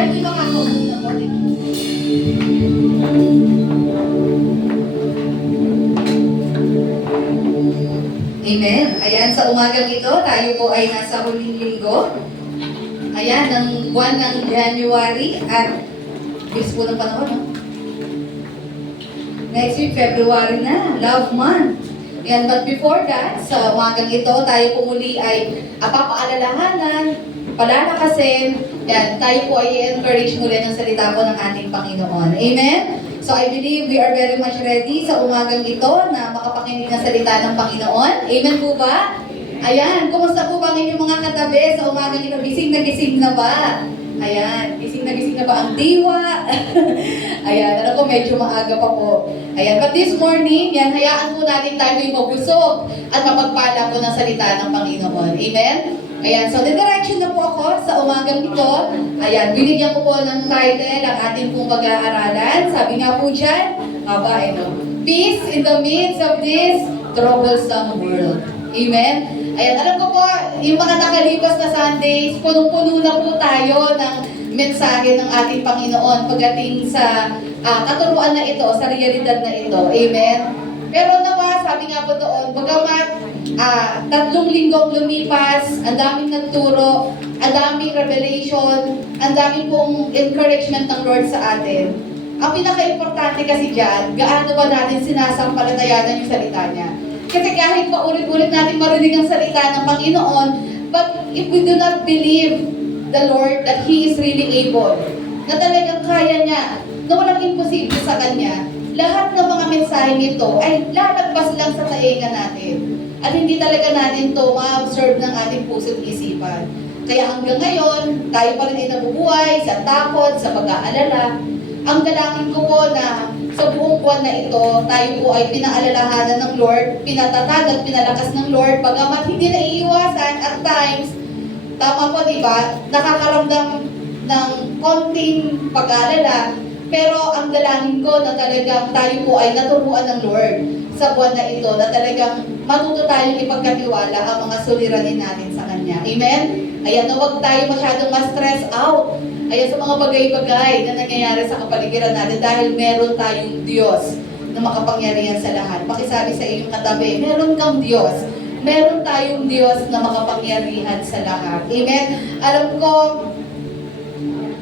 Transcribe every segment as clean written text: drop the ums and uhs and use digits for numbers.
Kahit di makakausap na ko din. Amen. Ayan, sa umagang ito, tayo po ay nasa huling linggo. Ayan, ng buwan ng January at bilis po ng panahon, no? Next week, February na, Love Month. Ayan, but before that, sa umagang ito, tayo po muli ay papaalalahanan, palalakasin, ayan, tayo po ay i-encourage muli ng salita po ng ating Panginoon. Amen? So I believe we are very much ready sa umagang ito na makapakinig ng salita ng Panginoon. Amen po ba? Ayan, kumusta po ba ang inyong mga katabi sa umagang ito? Gising na ba? Ayan, gising na ba ang diwa? Ayan, alam ko medyo maaga pa po. Ayan, but this morning, yan, hayaan po natin tayo yung mabusog at mapagpala po ng salita ng Panginoon. Amen? Ayan, so direction na po ako sa umagang ito. Ayan, binigyan ko po ng title ang ating pong pag-aaralan. Sabi nga po dyan, Peace in the midst of this troublesome world. Amen? Ayan, alam ko po, yung mga nakalipas na Sundays, punong-puno na po tayo ng mensahe ng ating Panginoon pagdating sa katuruan na ito, sa realidad na ito. Amen? Pero nawa, sabi nga po doon, bagamat 3 linggong lumipas, ang daming nagturo, ang daming revelation, ang daming pong encouragement ng Lord sa atin. Ang pinaka-importante kasi dyan, gaano ba natin sinasampalatayanan yung salita niya? Kasi kahit paulit-ulit natin marinig ang salita ng Panginoon, but if we do not believe the Lord that He is really able, na talagang kaya niya, na walang imposible sa Kanya, lahat ng mga mensahe nito ay lalagpas lang sa tainga natin. At hindi talaga natin to ma-absorb ng ating puso't isipan. Kaya hanggang ngayon, tayo pa rin ay nabubuhay sa takot, sa pag-aalala. Ang dalangin ko po na sa buong buwan na ito, tayo po ay pinaalalahanan ng Lord, pinatatag at pinalakas ng Lord, bagamat hindi naiiwasan at times, tama po diba, nakakaramdam ng konting pag-aalala, pero ang dalangin ko na talagang tayo po ay naturuan ng Lord sa buwan na ito, na talagang matuto tayong ipagkatiwala ang mga suliranin natin sa Kanya. Amen? Ayan, na huwag tayo masyadong ma-stress out. Ayan, sa mga bagay-bagay na nangyayari sa kapaligiran natin dahil meron tayong Diyos na makapangyarihan sa lahat. Pakisabi sa inyong katabi, meron kang Diyos. Meron tayong Diyos na makapangyarihan sa lahat. Amen? Alam ko,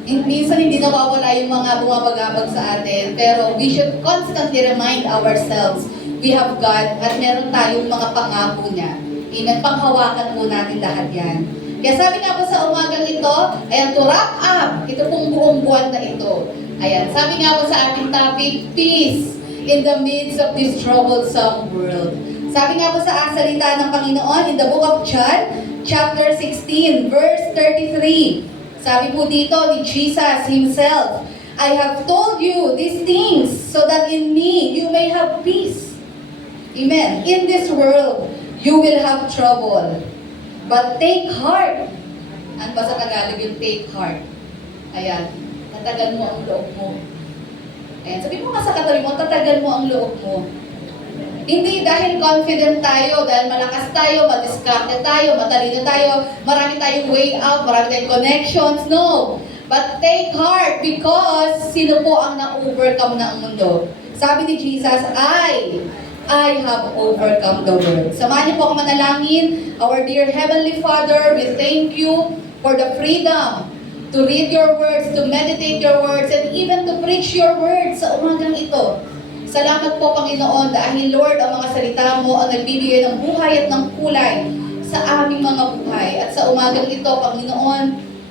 minsan hindi nawawala yung mga bumabagabag sa atin, pero we should constantly remind ourselves, we have God at meron tayong mga pangako niya. Amen? Panghawakan po natin lahat yan. Kaya sabi nga po sa umagang ito, ayan, to wrap up, ito pong buong buwan na ito. Ayan, sabi nga po sa ating topic, peace in the midst of this troublesome world. Sabi nga po sa salita ng Panginoon in the book of John, chapter 16, verse 33. Sabi po dito ni Jesus Himself, I have told you these things so that in me you may have peace. Amen. In this world, you will have trouble. But take heart. Ano ba sa Tagalog yung take heart? Ayan, tatagan mo ang loob mo. Ayan, sabi mo nga sa katabi mo, tatagan mo ang loob mo. Hindi dahil confident tayo, dahil malakas tayo, madiskarte tayo, matalino tayo, marami tayong way out, marami tayong connections, no. But take heart because sino po ang na-overcome na ang mundo? Sabi ni Jesus, I have overcome the world. Samahan niyo po ako manalangin. Our dear Heavenly Father, we thank you for the freedom to read your words, to meditate your words, and even to preach your words sa umagang ito. Salamat po, Panginoon, dahil Lord, ang mga salita mo ang nagbibigay ng buhay at ng kulay sa aming mga buhay. At sa umagang ito, Panginoon,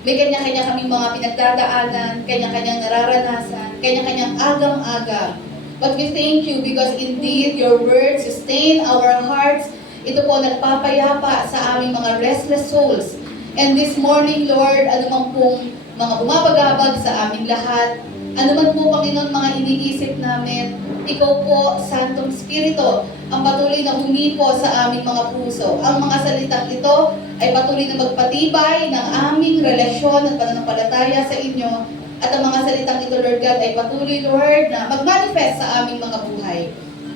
may kanya-kanya kaming mga pinagdadaanan, kanya-kanyang nararanasan, kanya-kanyang agam-agam. But we thank you because indeed your words sustain our hearts. Ito po nagpapayapa sa aming mga restless souls. And this morning, Lord, anumang pong mga bumabagabag sa aming lahat, anuman po, Panginoon, mga iniisip namin, Ikaw po, Santong Espiritu, ang patuloy na humipo sa aming mga puso. Ang mga salitang ito ay patuloy na magpatibay ng aming relasyon at pananampalataya sa inyo. At ang mga salitang ito, Lord God, ay patuloy, Lord, na magmanifest sa aming mga buhay.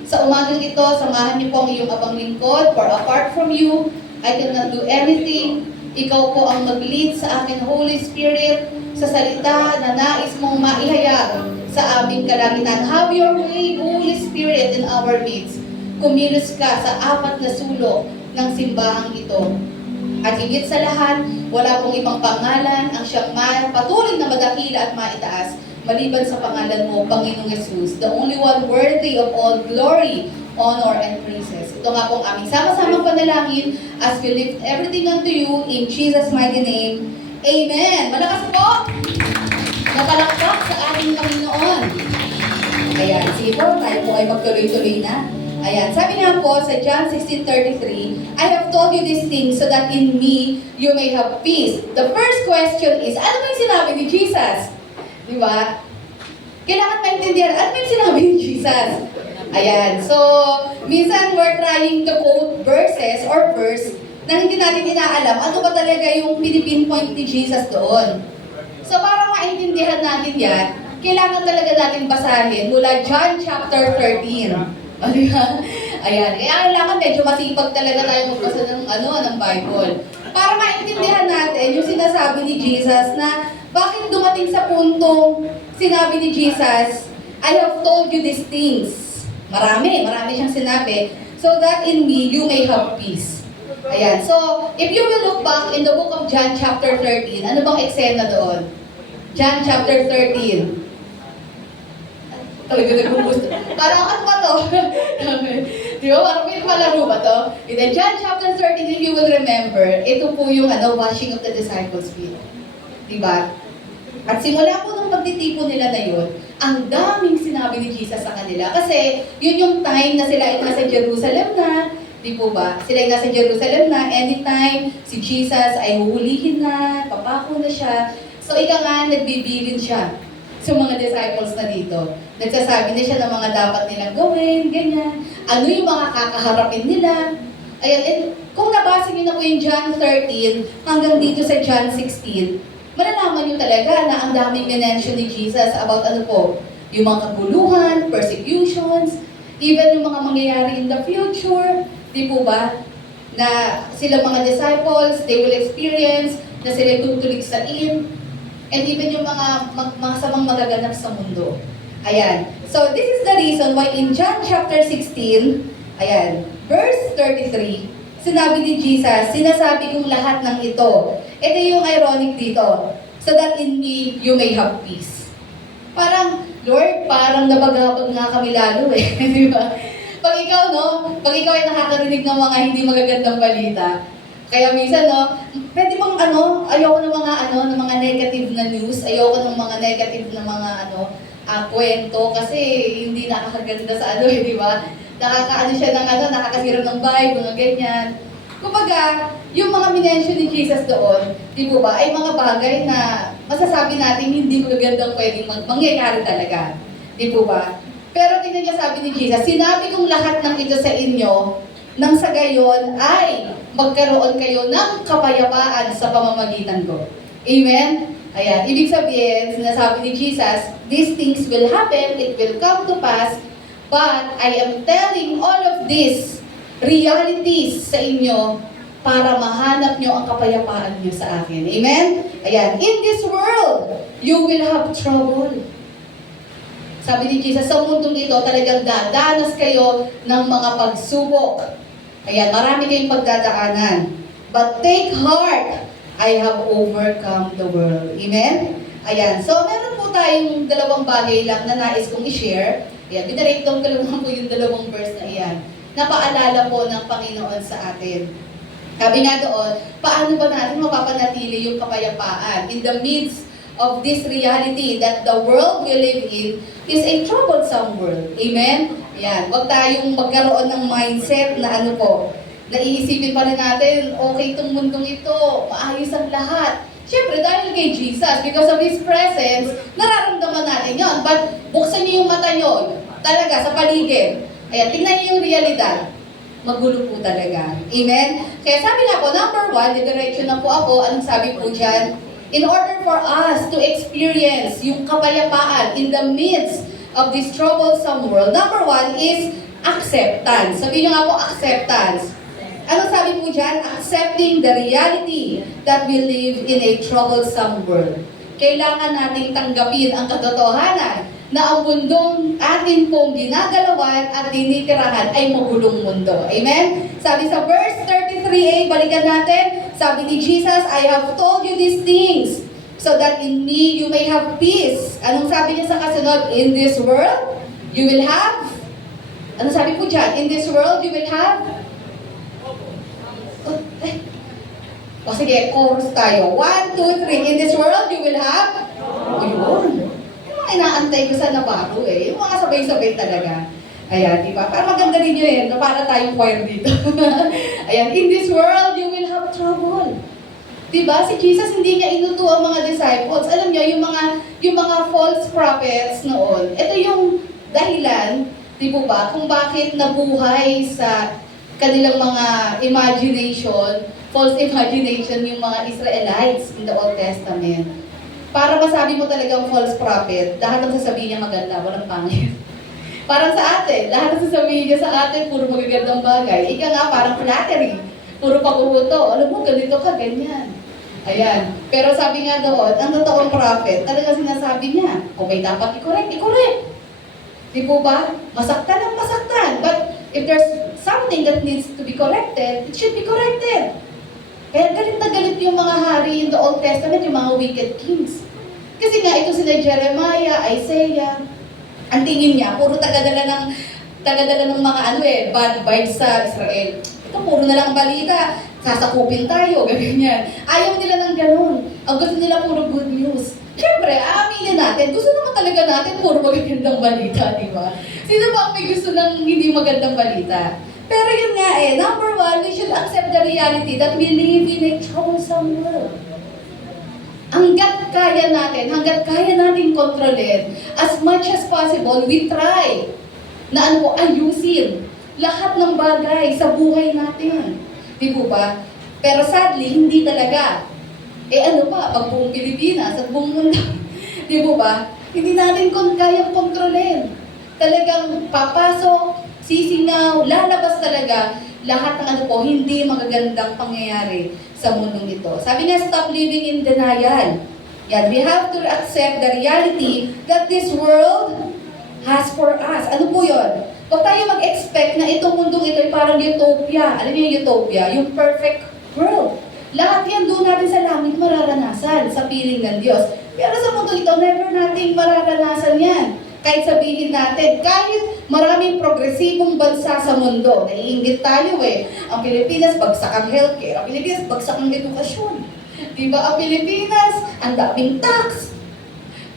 Sa umagang ito, samahan niyo po ang iyong abang lingkod, for apart from you, I cannot do anything. Ikaw po ang mag-lead sa akin, Holy Spirit, sa salita na nais mong maihayag sa aming kalangitan. Have your way, Holy Spirit, in our midst. Kumilos ka sa apat na sulok ng simbahang ito. At higit sa lahat, wala pong ibang pangalan ang siyang patuloy na madakila at maitaas, maliban sa pangalan mo, Panginoong Jesus, the only one worthy of all glory, honor, and praises. Ito nga pong aming sama-samang panalangin as we lift everything unto you in Jesus' mighty name. Amen! Malakas po! Napalakpak sa ating Panginoon. Ayan, sige po, tayo po ay magtuloy-tuloy na. Ayan, sabi nga po sa John 16:33, I have told you these things so that in me you may have peace. The first question is, ano ba yung sinabi ni Jesus? Di ba? Kailangan maintindihan, ano ba yung sinabi ni Jesus? Ayan, so, minsan we're trying to quote verses or verse na hindi natin inaalam ano ba talaga yung pinipinpoint ni Jesus doon. So, para maintindihan natin yan, kailangan talaga natin basahin mula John chapter 13. O, diba? Ayan. Kaya kailangan medyo masipag talaga tayo magbasa ng, ng Bible. Para maintindihan natin yung sinasabi ni Jesus na bakit dumating sa puntong sinabi ni Jesus, I have told you these things. Marami siyang sinabi. So that in me, you may have peace. Ayan. So, if you will look back in the book of John chapter 13, ano bang eksena doon? John chapter 13. Talaga nagpupusto. Parang ano ba to? Di ba? Parang may palaro ba to? In then John chapter 13, if you will remember, ito po yung washing of the disciples' feet. Di ba? At simula po nung pagtitipon nila na yun, ang daming sinabi ni Jesus sa kanila. Kasi yun yung time na sila ay nasa Jerusalem na. Di po ba? Sila ay nasa Jerusalem na. Anytime si Jesus ay huhulihin na, papako na siya. So ika nga, nagbibilin siya sa mga disciples na dito. Nagsasabi na siya ng mga dapat nilang gawin, ganyan. Ano yung mga kakaharapin nila. Ayan, and kung nabasa niyo na po yung John 13 hanggang dito sa John 16, malalaman niyo talaga na ang daming mention ni Jesus about ano po, yung mga kaguluhan, persecutions, even yung mga mangyayari in the future, di po ba? Na sila mga disciples, they will experience, na sila tutuligsain, and even yung mga samang magaganap sa mundo. Ayan. So, this is the reason why in John chapter 16, ayan, verse 33, sinabi ni Jesus, sinasabi kong lahat ng ito. Ito yung ironic dito. So that in me, you may have peace. Parang, Lord, parang nabagabag nga kami lalo eh. Di ba? Pag ikaw ay nakakarinig ng mga hindi magagandang balita, kaya minsan, pwede bang ayoko ng mga negative na news, ayoko ng mga negative na mga kwento, kasi hindi nakakaganda sa di ba? Siya ng nakakasira ng vibe, mga ganyan. Kumbaga, yung mga minention ni Jesus doon, di po ba, ay mga bagay na masasabi natin hindi magagandang pwedeng mangyayari talaga. Di po ba? Pero tingnan niya sabi ni Jesus, sinabi kong lahat ng ito sa inyo, nang sa gayon ay magkaroon kayo ng kapayapaan sa pamamagitan ko. Amen? Ayan, ibig sabihin, sinasabi ni Jesus, these things will happen, it will come to pass, but I am telling all of these realities sa inyo para mahanap nyo ang kapayapaan nyo sa akin. Amen? Ayan, in this world, you will have trouble. Sabi ni Jesus, sa mundong ito, talagang dadanas kayo ng mga pagsubok. Ayan, marami kayong pagdadaanan. But take heart, I have overcome the world. Amen? Ayan, so meron po tayong dalawang bagay lang na nais kong i-share. Ayan, binarate down ko lang po yung dalawang verse na iyan. Napaalala po ng Panginoon sa atin. Sabi nga doon, paano ba natin mapapanatili yung kapayapaan in the midst of this reality that the world we live in is a troublesome world. Amen? Yan. Huwag tayong magkaroon ng mindset na na iisipin pa rin natin, okay itong mundong ito, maayos ang lahat. Siyempre, dahil kay Jesus, because of His presence, nararamdaman natin yon. But buksan niyo yung mata niyo, talaga, sa paligid. Ayan, tingnan niyo yung realidad. Magulo po talaga. Amen? Kaya sabi nga po, number 1, didiretso na po ako, anong sabi po dyan? In order for us to experience yung kapayapaan in the midst of this troublesome world, number 1 is acceptance. Sabihin nyo nga po, acceptance. Ano sabi po dyan? Accepting the reality that we live in a troublesome world. Kailangan nating tanggapin ang katotohanan na ang mundong atin pong ginagalawan at tinitirahan ay magulong mundo. Amen? Sabi sa verse 33a, balikan natin, sabi ni Jesus, I have told you these things so that in me you may have peace. Anong sabi niya sa kasunod? In this world, you will have? Ano sabi po dyan? In this world, you will have? O sige, chorus tayo. 1, 2, 3. In this world, you will have? Ayun. Yung mga inaantay ko sa Navarro eh. Yung mga sabay-sabay talaga. Ayan, di ba? Para maganda din yun eh. Para tayong choir dito. Ayan, in this world, you will have trouble. Diba? Si Jesus hindi niya inuto ang mga disciples. Alam niyo, yung mga false prophets noon, ito yung dahilan, di ba, kung bakit nabuhay sa kanilang mga imagination, false imagination yung mga Israelites in the Old Testament. Para masabi mo talagang false prophet, lahat ng sasabihin niya maganda, walang pangit. Parang sa atin, lahat ng sasabihin niya sa atin, puro magagandang bagay. Ika nga, parang flattery. Puro pag-uhuto. Alam mo, ganito ka, ganyan. Ayan. Pero sabi nga doon, ang totoong prophet, talaga sinasabi niya, kung may dapat i-correct, i-correct. Di po ba? Masaktan ang masaktan. But if there's something that needs to be corrected, it should be corrected. Kaya galit na galit yung mga hari in the Old Testament, yung mga wicked kings. Kasi nga, ito sila Jeremiah, Isaiah, ang tingin niya, puro tagadala ng mga bad vibes sa Israel. Ito, puro na lang balita, sasakupin tayo, ganyan. Ayaw nila ng ganun. Ang gusto nila puro good news. Siyempre, aaminin natin, gusto naman talaga natin puro magandang balita, di ba? Sino ba ang may gusto ng hindi magandang balita? Pero yun nga number one, we should accept the reality that we live in a troublesome world. Hanggat kaya natin kontrolin, as much as possible, we try na ayusin lahat ng bagay sa buhay natin. Di ba? Pero sadly, hindi talaga. Pag buong Pilipinas at buong mundo, di ba? Hindi natin kayang kontrolin. Talagang papasok, sisingaw, lalabas talaga lahat ng hindi magagandang pangyayari sa mundong ito. Sabi niya, stop living in denial. Yan, we have to accept the reality that this world has for us. Ano po yun? Huwag tayo mag-expect na itong mundong ito ay parang utopia. Alam niyo yung utopia? Yung perfect world. Lahat yan doon natin sa langit mararanasan sa piling ng Diyos. Pero sa mundo ito, never nating mararanasan yan. Kahit sabihin natin, kahit maraming progresibong bansa sa mundo, naiinggit tayo Ang Pilipinas, bagsak ang healthcare. Ang Pilipinas, bagsak ang edukasyon. Diba? Ang Pilipinas, ang daming tax.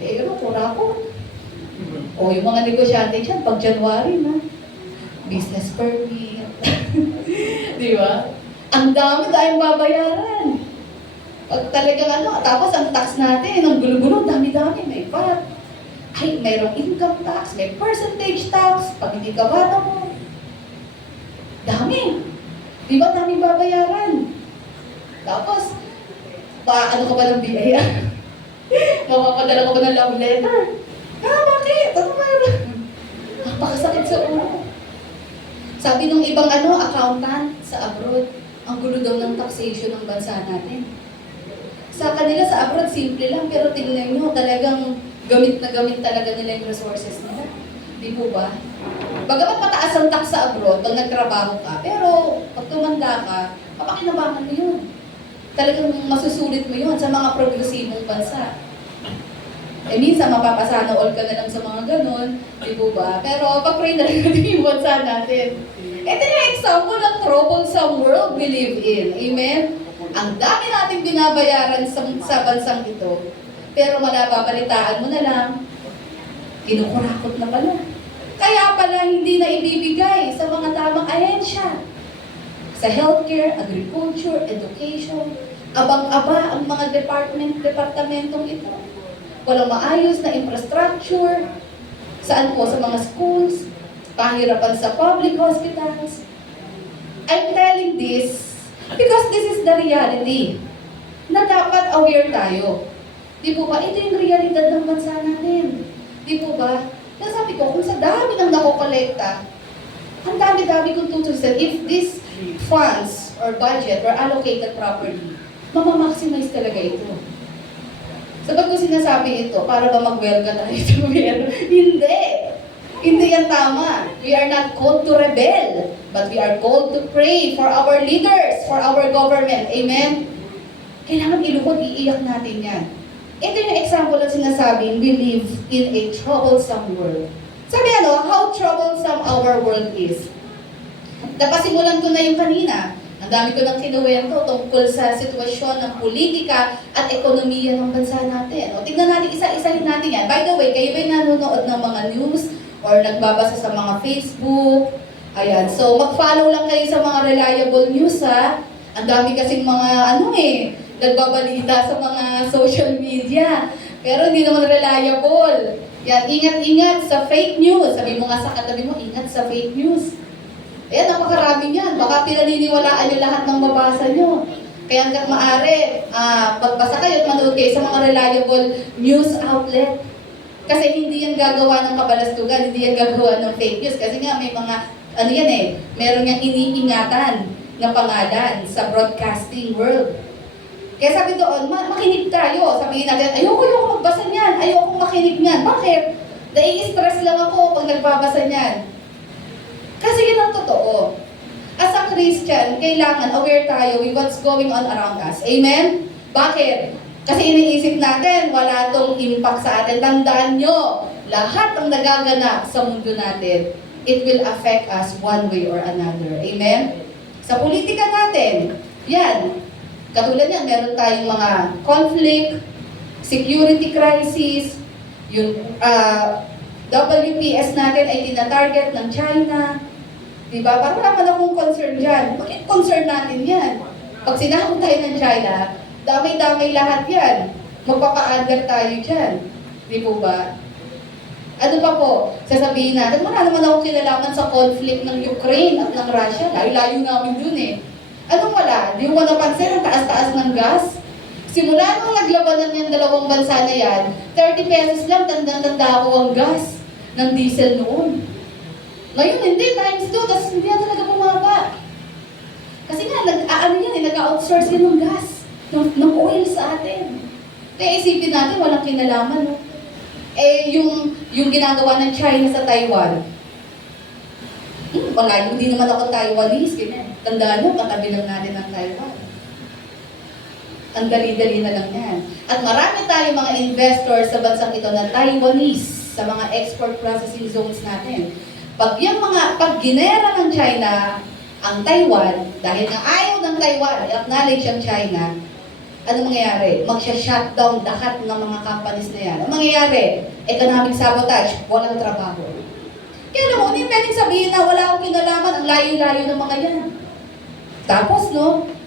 Pero kurapon. O yung mga negosyante dyan, pag January na, business permit. Diba? Ang dami tayong babayaran. Pag talagang tapos ang tax natin, ang gulo-gulo, dami-dami, may VAT. Ay, mayroong income tax, may percentage tax, pag hindi ka bata mo. Dami. Di ba daming babayaran? Tapos, ka ba ng biyaya? Mapapadala ka ba ng love letter? Bakit? Ano meron? Napakasakit sa ulo. Sabi nung ibang accountant sa abroad, ang gulo daw ng taxation ng bansa natin. Sa kanila sa abroad, simple lang, pero tingnan nyo, talagang gamit na gamit talaga nila yung resources nila. Di po ba? Bagamat mataas ang tax sa abroad pag nagtrabaho ka, pero pag tumanda ka, papakinabangan mo yun. Talagang masusulit mo yun sa mga progresibong bansa. Minsan mapapasana all ka na lang sa mga ganon, di po ba? Pero pag-pray na rin natin yung bansa natin. Ito yung example ng troublesome world we live in. Amen? Ang dami natin binabayaran sa bansang ito. Pero malababalitaan mo na lang, kinukurakot na pala. Kaya pala hindi na ibibigay sa mga tamang ahensya. Sa healthcare, agriculture, education, abang-aba ang mga departamentong ito. Walang maayos na infrastructure. Saan po? Sa mga schools, pahirapan sa public hospitals. I'm telling this because this is the reality na dapat aware tayo. Di po ba? Ito yung realidad ng bansa natin. Di po ba? Nasabi ko, kung sa dami ng nakokolekta, Ang dami-dami kong tutusin. If these funds or budget were allocated properly, mamamaximize talaga ito. Saba't ko sinasabi ito, para ba mag-welga tayo sa gobyerno? Hindi! Hindi yan tama. We are not called to rebel, but we are called to pray for our leaders, for our government. Amen? Kailangan iluhod, iiyak natin yan. Ito yung example na sinasabing, we live in a troublesome world. Sabi how troublesome our world is. Napasimulan ko na yung kanina. Ang dami ko nang kinuwento tungkol sa sitwasyon ng politika at ekonomiya ng bansa natin. O, tignan natin, isa-isahin natin yan. By the way, kayo ba'y nanonood ng mga news or nagbabasa sa mga Facebook? Ayan, so mag-follow lang kayo sa mga reliable news ha. Ang dami kasing mga nagbabalita sa mga social media. Pero hindi naman reliable. Yan, ingat-ingat sa fake news. Sabi mo nga sa katabi mo, ingat sa fake news. Ayan, napakarami niyan. Baka pinaniniwalaan nyo lahat ng mabasa nyo. Kaya hanggang maaari, magbasa kayo at manood kayo sa mga reliable news outlet. Kasi hindi yan gagawa ng kabalastugan, hindi yan gagawa ng fake news. Kasi nga may mga, meron niyang iniingatan na pangalan sa broadcasting world. Kaya sabi doon, makinig tayo. Sabihin natin, ayoko magbasa niyan, ayoko makinig niyan. Bakit? Nai-stress lang ako pag nagbabasa niyan. Kasi yun ang totoo. As a Christian, kailangan aware tayo with what's going on around us. Amen? Bakit? Kasi iniisip natin, wala tong impact sa atin. Tandaan nyo, lahat ng nagaganap sa mundo natin, it will affect us one way or another. Amen? Sa politika natin, yan. Katulad yan, meron tayong mga conflict, security crisis, yung WPS natin ay tinatarget ng China. Diba? Parang naman akong concern dyan. Bakit concern natin yan? Pag sinakot tayo ng China, damay-damay lahat yan. Magpapa-under tayo dyan. Di po ba? Ano pa po? Sasabihin natin, wala naman akong kinalaman sa conflict ng Ukraine at ng Russia. Layo-layo namin dun eh. Anong wala? Di mo napansin ang taas-taas ng gas? Simula nung naglabanan yung dalawang bansa na yan, 30 pesos lang, tanda-tanda ako ang gas ng diesel noon. Ngayon hindi, times 2, tapos hindi na talaga bumaba. Kasi nga, nag-outsource yun ng gas, ng oil sa atin. Kaya isipin natin, walang kinalaman, no? Yung ginagawa ng China sa Taiwan, hindi naman ako Taiwanese, ganyan. Tandaan nyo, katabi lang natin ang Taiwan. Ang dali-dali na lang yan. At marami tayong mga investors sa bansang ito na Taiwanese sa mga export processing zones natin. Pag ginera ng China ang Taiwan, dahil nga ayaw ng Taiwan, i-acknowledge ang China, ano mangyayari? Magsha-shutdown lahat ng mga companies na yan. Ano mangyayari? Economic sabotage, walang trabaho. Kaya alam mo, hindi pwedeng sabihin na wala akong kinalaman, ang layo-layo ng mga yan. Tapos,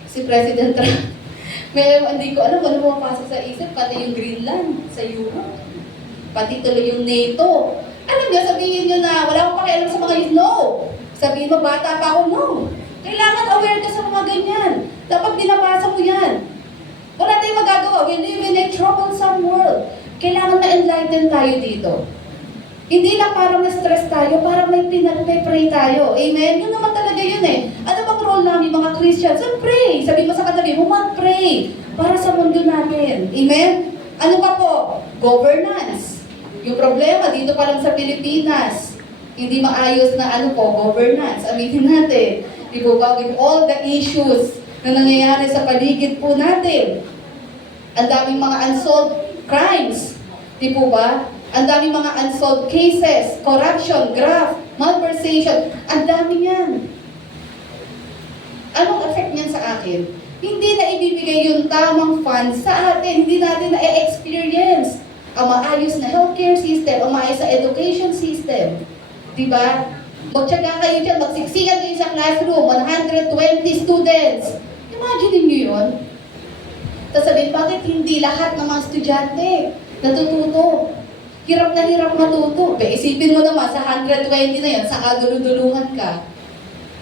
si President Trump, hindi ko alam kung ano pumapasok sa isip, pati yung Greenland sa Europe, pati tuloy yung NATO. Alam niyo, sabihin niyo na wala akong pakialam sa mga youth. No! Sabihin mo, bata pa ako, no! Kailangan aware ka sa mga ganyan. Dapat binabasa mo yan. Wala tayong magagawa. We live in a troublesome world. Kailangan na-enlighten tayo dito. Hindi lang para ma-stress tayo, para may pray tayo. Amen? Yun naman talaga yun eh. Ano bang role namin mga Christians? So pray. Sabi mo sa katabi mo, mag-pray para sa mundo natin. Amen? Ano pa po? Governance. Yung problema dito pa lang sa Pilipinas, hindi maayos na governance. Aminin natin. Di po ba? With all the issues na nangyayari sa paligid po natin. Ang daming mga unsolved crimes. Di po ba? Ang daming mga unsolved cases, corruption, graft, malversation. Ang dami yan. Anong effect niyan sa akin? Hindi na ibibigay yung tamang funds sa atin. Hindi natin na-experience ang maayos na healthcare system, ang maayos na education system. Diba? Magtyaga kayo dyan, magsiksikan kayo sa classroom, 120 students. Imagine niyo yun. Tapos sabihin, bakit hindi lahat ng mga estudyante natututo? Hirap na hirap matuto. Isipin mo naman, sa 120 na yan, saka duludulungan ka.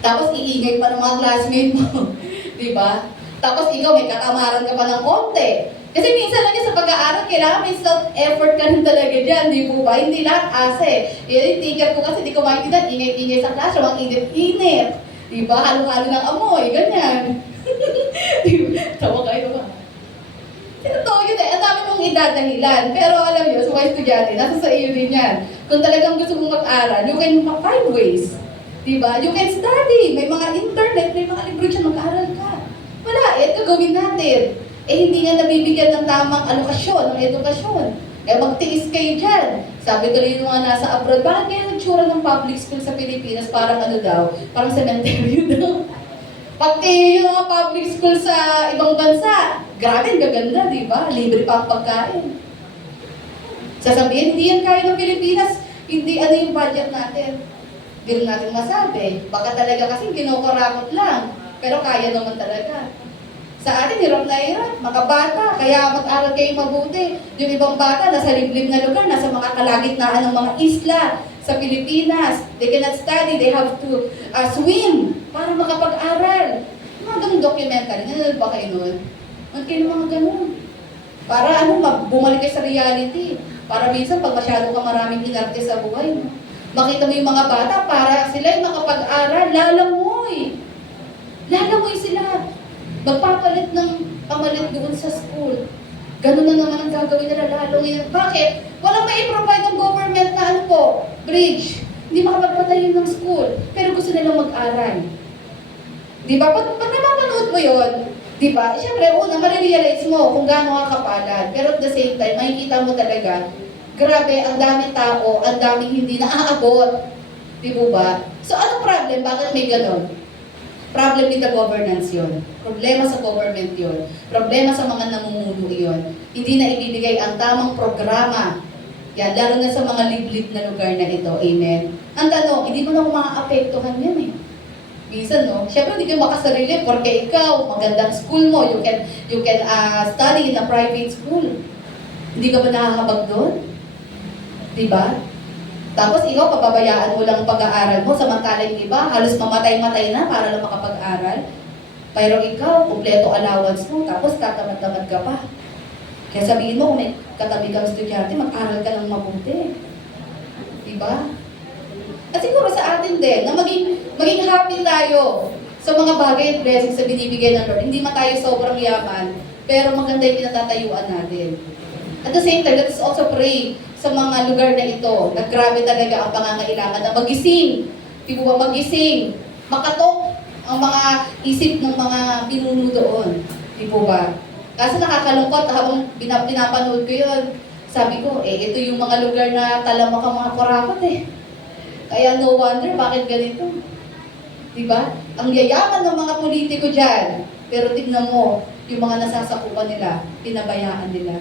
Tapos iingay pa ng mga classmate mo. Diba? Tapos ikaw, may katamaran ka pa ng konti. Kasi minsan lang yun sa pag-aaral, kailangan may self-effort ka rin talaga dyan, di po ba? Hindi lahat ase. Yun yung teacher ko kasi di ko maintindihan, ingay-ingay sa classroom, ang init-init. Di ba? Halo-halo ng amoy, ganyan. Tawa kayo ba? Totoo yun eh, ang dami mong idadahilan. Pero alam nyo, sa mga estudyante, nasa sa iyo din yan. Kung talagang gusto mong mag-aral, you can find ways. Diba? You can study. May mga internet, may mga libro dyan, mag-aral ka. Wala, ito gawin natin. Eh hindi nga nabibigyan ng tamang alokasyon, ng edukasyon. Eh magtiis kayo dyan. Sabi ko rin yung mga nasa abroad, bakit kaya nagtsura ng public school sa Pilipinas parang ano daw, parang cemetery daw. Pati yung mga public school sa ibang bansa, grabe, ang gaganda, di ba? Libre pa ang pagkain. Sasabihin, hindi yan kaya ng Pilipinas, hindi ano yung budget natin. Hindi rin natin masabi. Baka talaga kasi kinukurakot lang, pero kaya naman talaga. Sa atin, hirap na hirap, mga bata, kaya mag-aral kayo mabuti. Yung ibang bata, nasa liblib na lugar, nasa mga kalagitnaan ng mga isla sa Pilipinas. They cannot study, they have to swim para makapag-aral. Mga ganun documentary, nanonood ba kayo nun? Ano kayo ng mga ganun? Para bumalik kayo sa reality. Para minsan, pag masyado ka maraming inarte sa buhay, no? Makita mo yung mga bata, para sila yung makapag-aral, lalamoy. Lalamoy sila. Magpapalit ng pamalit doon sa school. Ganun na naman ang gagawin nila, lalong yun. Bakit? Walang mai-provide ng government na bridge. Hindi makapagpatayin ng school. Pero gusto nilang mag-aral. Di ba? Pag napapanood mo yun, di ba? Siyempre, una, marirealize mo kung gaano ka kapalad. Pero at the same time, makikita mo talaga, grabe, ang daming tao, ang daming hindi naaabot. Di ba? So, anong problem? Bakit may ganon? Problem with the governance yun. Problema sa government yun. Problema sa mga namumuno yun. Hindi na ibibigay ang tamang programa. Yan, lalo na sa mga liblib na lugar na ito. Amen? Ang tanong, hindi mo na maaapektuhan yan eh. Minsan, no? Siyempre, hindi ka makasarili porque ikaw, magandang school mo, you can study in a private school. Hindi ka ba nakakabag doon? Diba? Tapos ikaw, pababayaan mo lang pag-aaral mo, samantalang iba, halos mamatay-matay na para lang makapag-aral. Pero ikaw, kumpleto allowance mo, tapos tatamad-tamad ka pa. Kaya sabihin mo, kung may katabi kang estudyante, mag-aral ka ng mabuti. Diba? At siguro sa atin din, na maging happy tayo sa mga bagay at blessings na binibigay ng Lord. Hindi man tayo sobrang yaman, pero maganda yung pinatatayuan natin. At the same time, let us also pray sa mga lugar na ito, na grabe talaga ang pangangailangan na magising. Di ba magising? Makatok ang mga isip ng mga pinuno doon. Di ba? Kasi nakakalungkot habang pinapanood ko yun. Sabi ko, ito yung mga lugar na talamak ang mga kurakot eh. Kaya no wonder bakit ganito. Di ba? Ang yayaman ng mga politiko dyan. Pero tignan mo, yung mga nasasakupan nila, pinabayaan nila.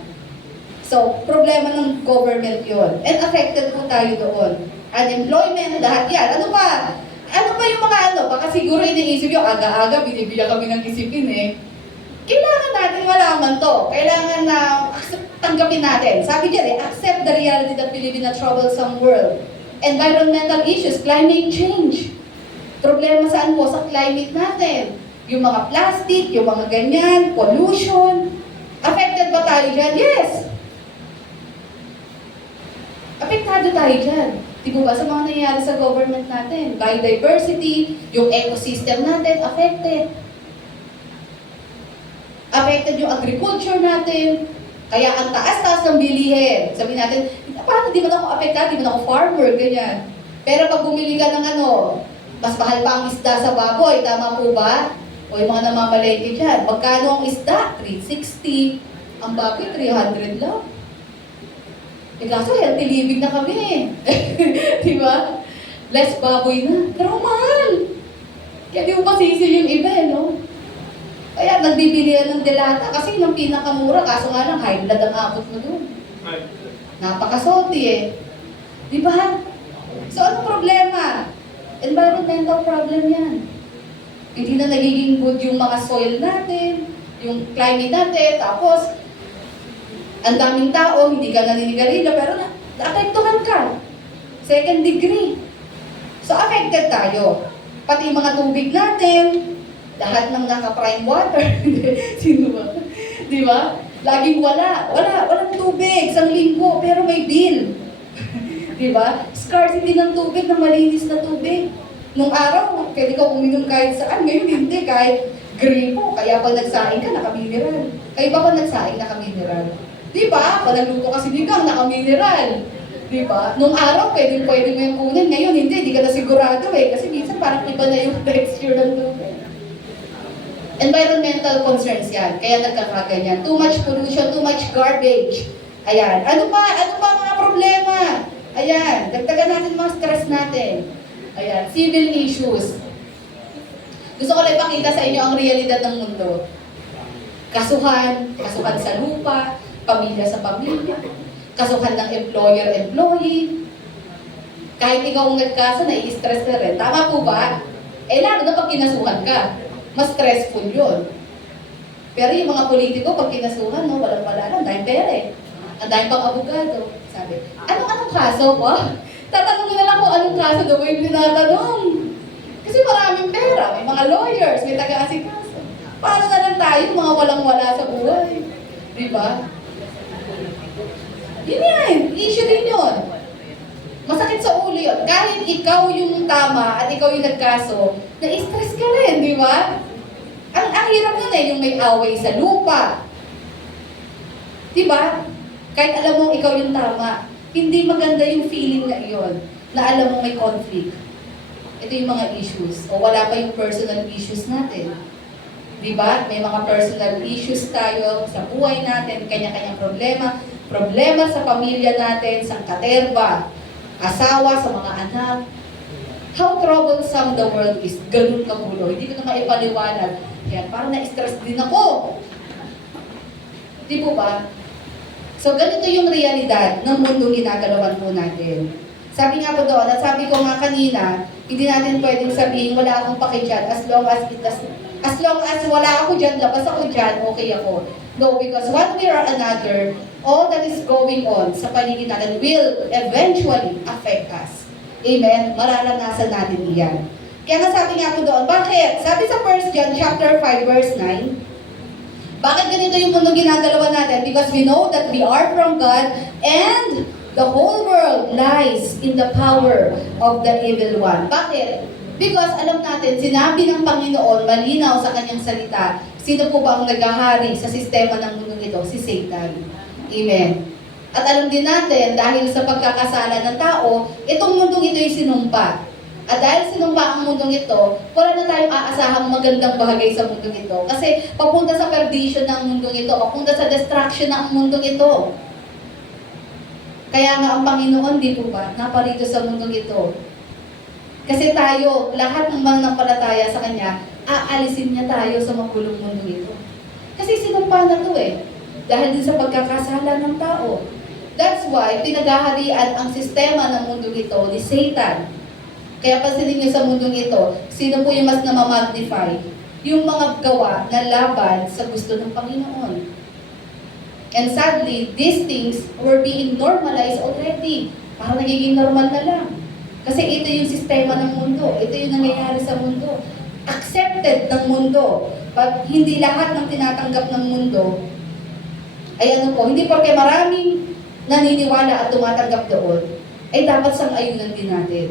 So, problema ng government yon. And affected po tayo doon. Unemployment, lahat yan. Ano pa? Ano pa yung mga Baka siguro iniisip yung aga-aga, binibigyan kami ng isipin eh. Kailangan natin malaman to. Kailangan na tanggapin natin. Sabi dyan accept the reality that we live in a troublesome world. Environmental issues, climate change. Problema saan po? Sa climate natin. Yung mga plastic, yung mga ganyan, pollution. Affected ba tayo dyan? Yes! Apektado tayo dyan. Di ba sa mga nangyayari sa government natin? Biodiversity, yung ecosystem natin, affected. Affected yung agriculture natin. Kaya ang taas-taas ng bilihin. Sabi natin, paano di ba ako apektado? Di ba ako farmer? Ganyan. Pero pag bumili ka ng mas mahal pa ang isda sa baboy. Tama po ba? O yung mga namamalengke dyan. Magkano ang isda? 360. Ang baboy, 300 lang. Eh kaso, healthy living na kami. Diba? Less baboy na. Pero mahal. Kaya di mo pasisi yung iba, no? Kaya nagbibili yan ng delata kasi yung pinakamura. Kaso nga lang, high blood ang abot mo doon. Napakasalty eh. Diba? So, anong problema? Environmental problem yan. Hindi na nagiging good yung mga soil natin, yung climate natin, tapos ang daming tao, hindi ka naninigarilyo, pero naapektuhan ka. Second degree. So, affected tayo. Pati yung mga tubig natin, lahat ng naka-prime water. Sino ba? Di ba? Laging walang tubig, isang linggo, pero may bill. Diba? Scarcity ng tubig, ng malinis na tubig. Nung araw, pwede ka uminom kahit saan, ngayon hindi, kahit gripo, kaya pag nagsaing ka, naka-mineral. Kayo ba pag nagsaing, naka-mineral? Diba? Pag nagluto ka sinigang, naka-mineral. Diba? Nung araw, pwede mo yung kunin, ngayon hindi ka na sigurado eh, kasi minsan parang iba na yung texture ng tubig. Environmental concerns yan, kaya nagkakaganyan. Too much pollution, too much garbage. Ayan. Ano pa mga problema? Ayan. Dagdagan natin mga stress natin. Ayan. Civil issues. Gusto ko lang ipakita sa inyo ang realidad ng mundo. Kasuhan sa lupa, pamilya sa pamilya, kasuhan ng employer-employee. Kahit ikaw ang nagkaso, nai-stress ka rin. Tama po ba? Lalo na pag kinasuhan ka. Mas stressful yun. Pero yung mga politiko, pag kinasuhan, no, walang palala, ang daming pera eh. Ang daming pang abogado. Sabi, anong kaso po? Tatanungin na lang kung anong kaso daw yung tinatanong. Kasi maraming pera, may mga lawyers, may taga-asikaso. Paano na lang tayo, mga walang-wala sa buhay? Diba? Yun yan, issue din yun. Masakit sa ulo yun. Kahit ikaw yung tama at ikaw yung nagkaso, na-stress ka rin, di ba? Ang hirap nun yung may away sa lupa. Di ba? Kahit alam mong ikaw yung tama, hindi maganda yung feeling na iyon, na alam mong may conflict. Ito yung mga issues. O wala pa yung personal issues natin. Di ba? May mga personal issues tayo sa buhay natin, kanya-kanyang problema. Problema sa pamilya natin, sa katerba, asawa, sa mga anak. How troublesome the world is. Ganun kagulo. Hindi ko na maipaliwanag. Kaya parang na-stress din ako. Di po ba? So ganito yung realidad ng mundong ginagalawan po natin. Sabi nga po doon, at sabi ko nga kanina, hindi natin pwedeng sabihin wala akong paki dyan as long as wala ako dyan, labas ako dyan, okay ako. No, because one way or another, all that is going on sa paligid natin will eventually affect us. Amen? Mararanasan natin iyan. Kaya nga sabi nga po doon, bakit? Sabi sa 1 John chapter 5 verse 9, bakit ganito yung mundo ginagalawan natin? Because we know that we are from God and the whole world lies in the power of the evil one. Bakit? Because alam natin, sinabi ng Panginoon, malinaw sa kanyang salita, sino po ba ang naghahari sa sistema ng mundo ito? Si Satan. Amen. At alam din natin, dahil sa pagkakasala ng tao, itong mundong ito ay sinumpa. At dahil sinumpa ang mundong ito, wala na tayong aasahang magandang bahagay sa mundong ito. Kasi papunta sa perdition ng mundong ito, papunta sa destruction ng mundong ito. Kaya nga ang Panginoon, di po ba, naparito sa mundong ito. Kasi tayo, lahat ng mananampalataya sa Kanya, aalisin niya tayo sa magulong mundong ito. Kasi sinumpa na to eh. Dahil din sa pagkakasala ng tao. That's why, pinaghaharian ang sistema ng mundong ito ni Satan. Kaya pansinin niyo sa mundong ito, sino po yung mas namamagnify? Yung mga gawa na laban sa gusto ng Panginoon. And sadly, these things were being normalized already. Parang nagiging normal na lang. Kasi ito yung sistema ng mundo. Ito yung nangyayari sa mundo. Accepted ng mundo. But hindi lahat ng tinatanggap ng mundo ay ano po, hindi porque maraming naniniwala at tumatanggap doon, ay dapat sang-ayunan din natin.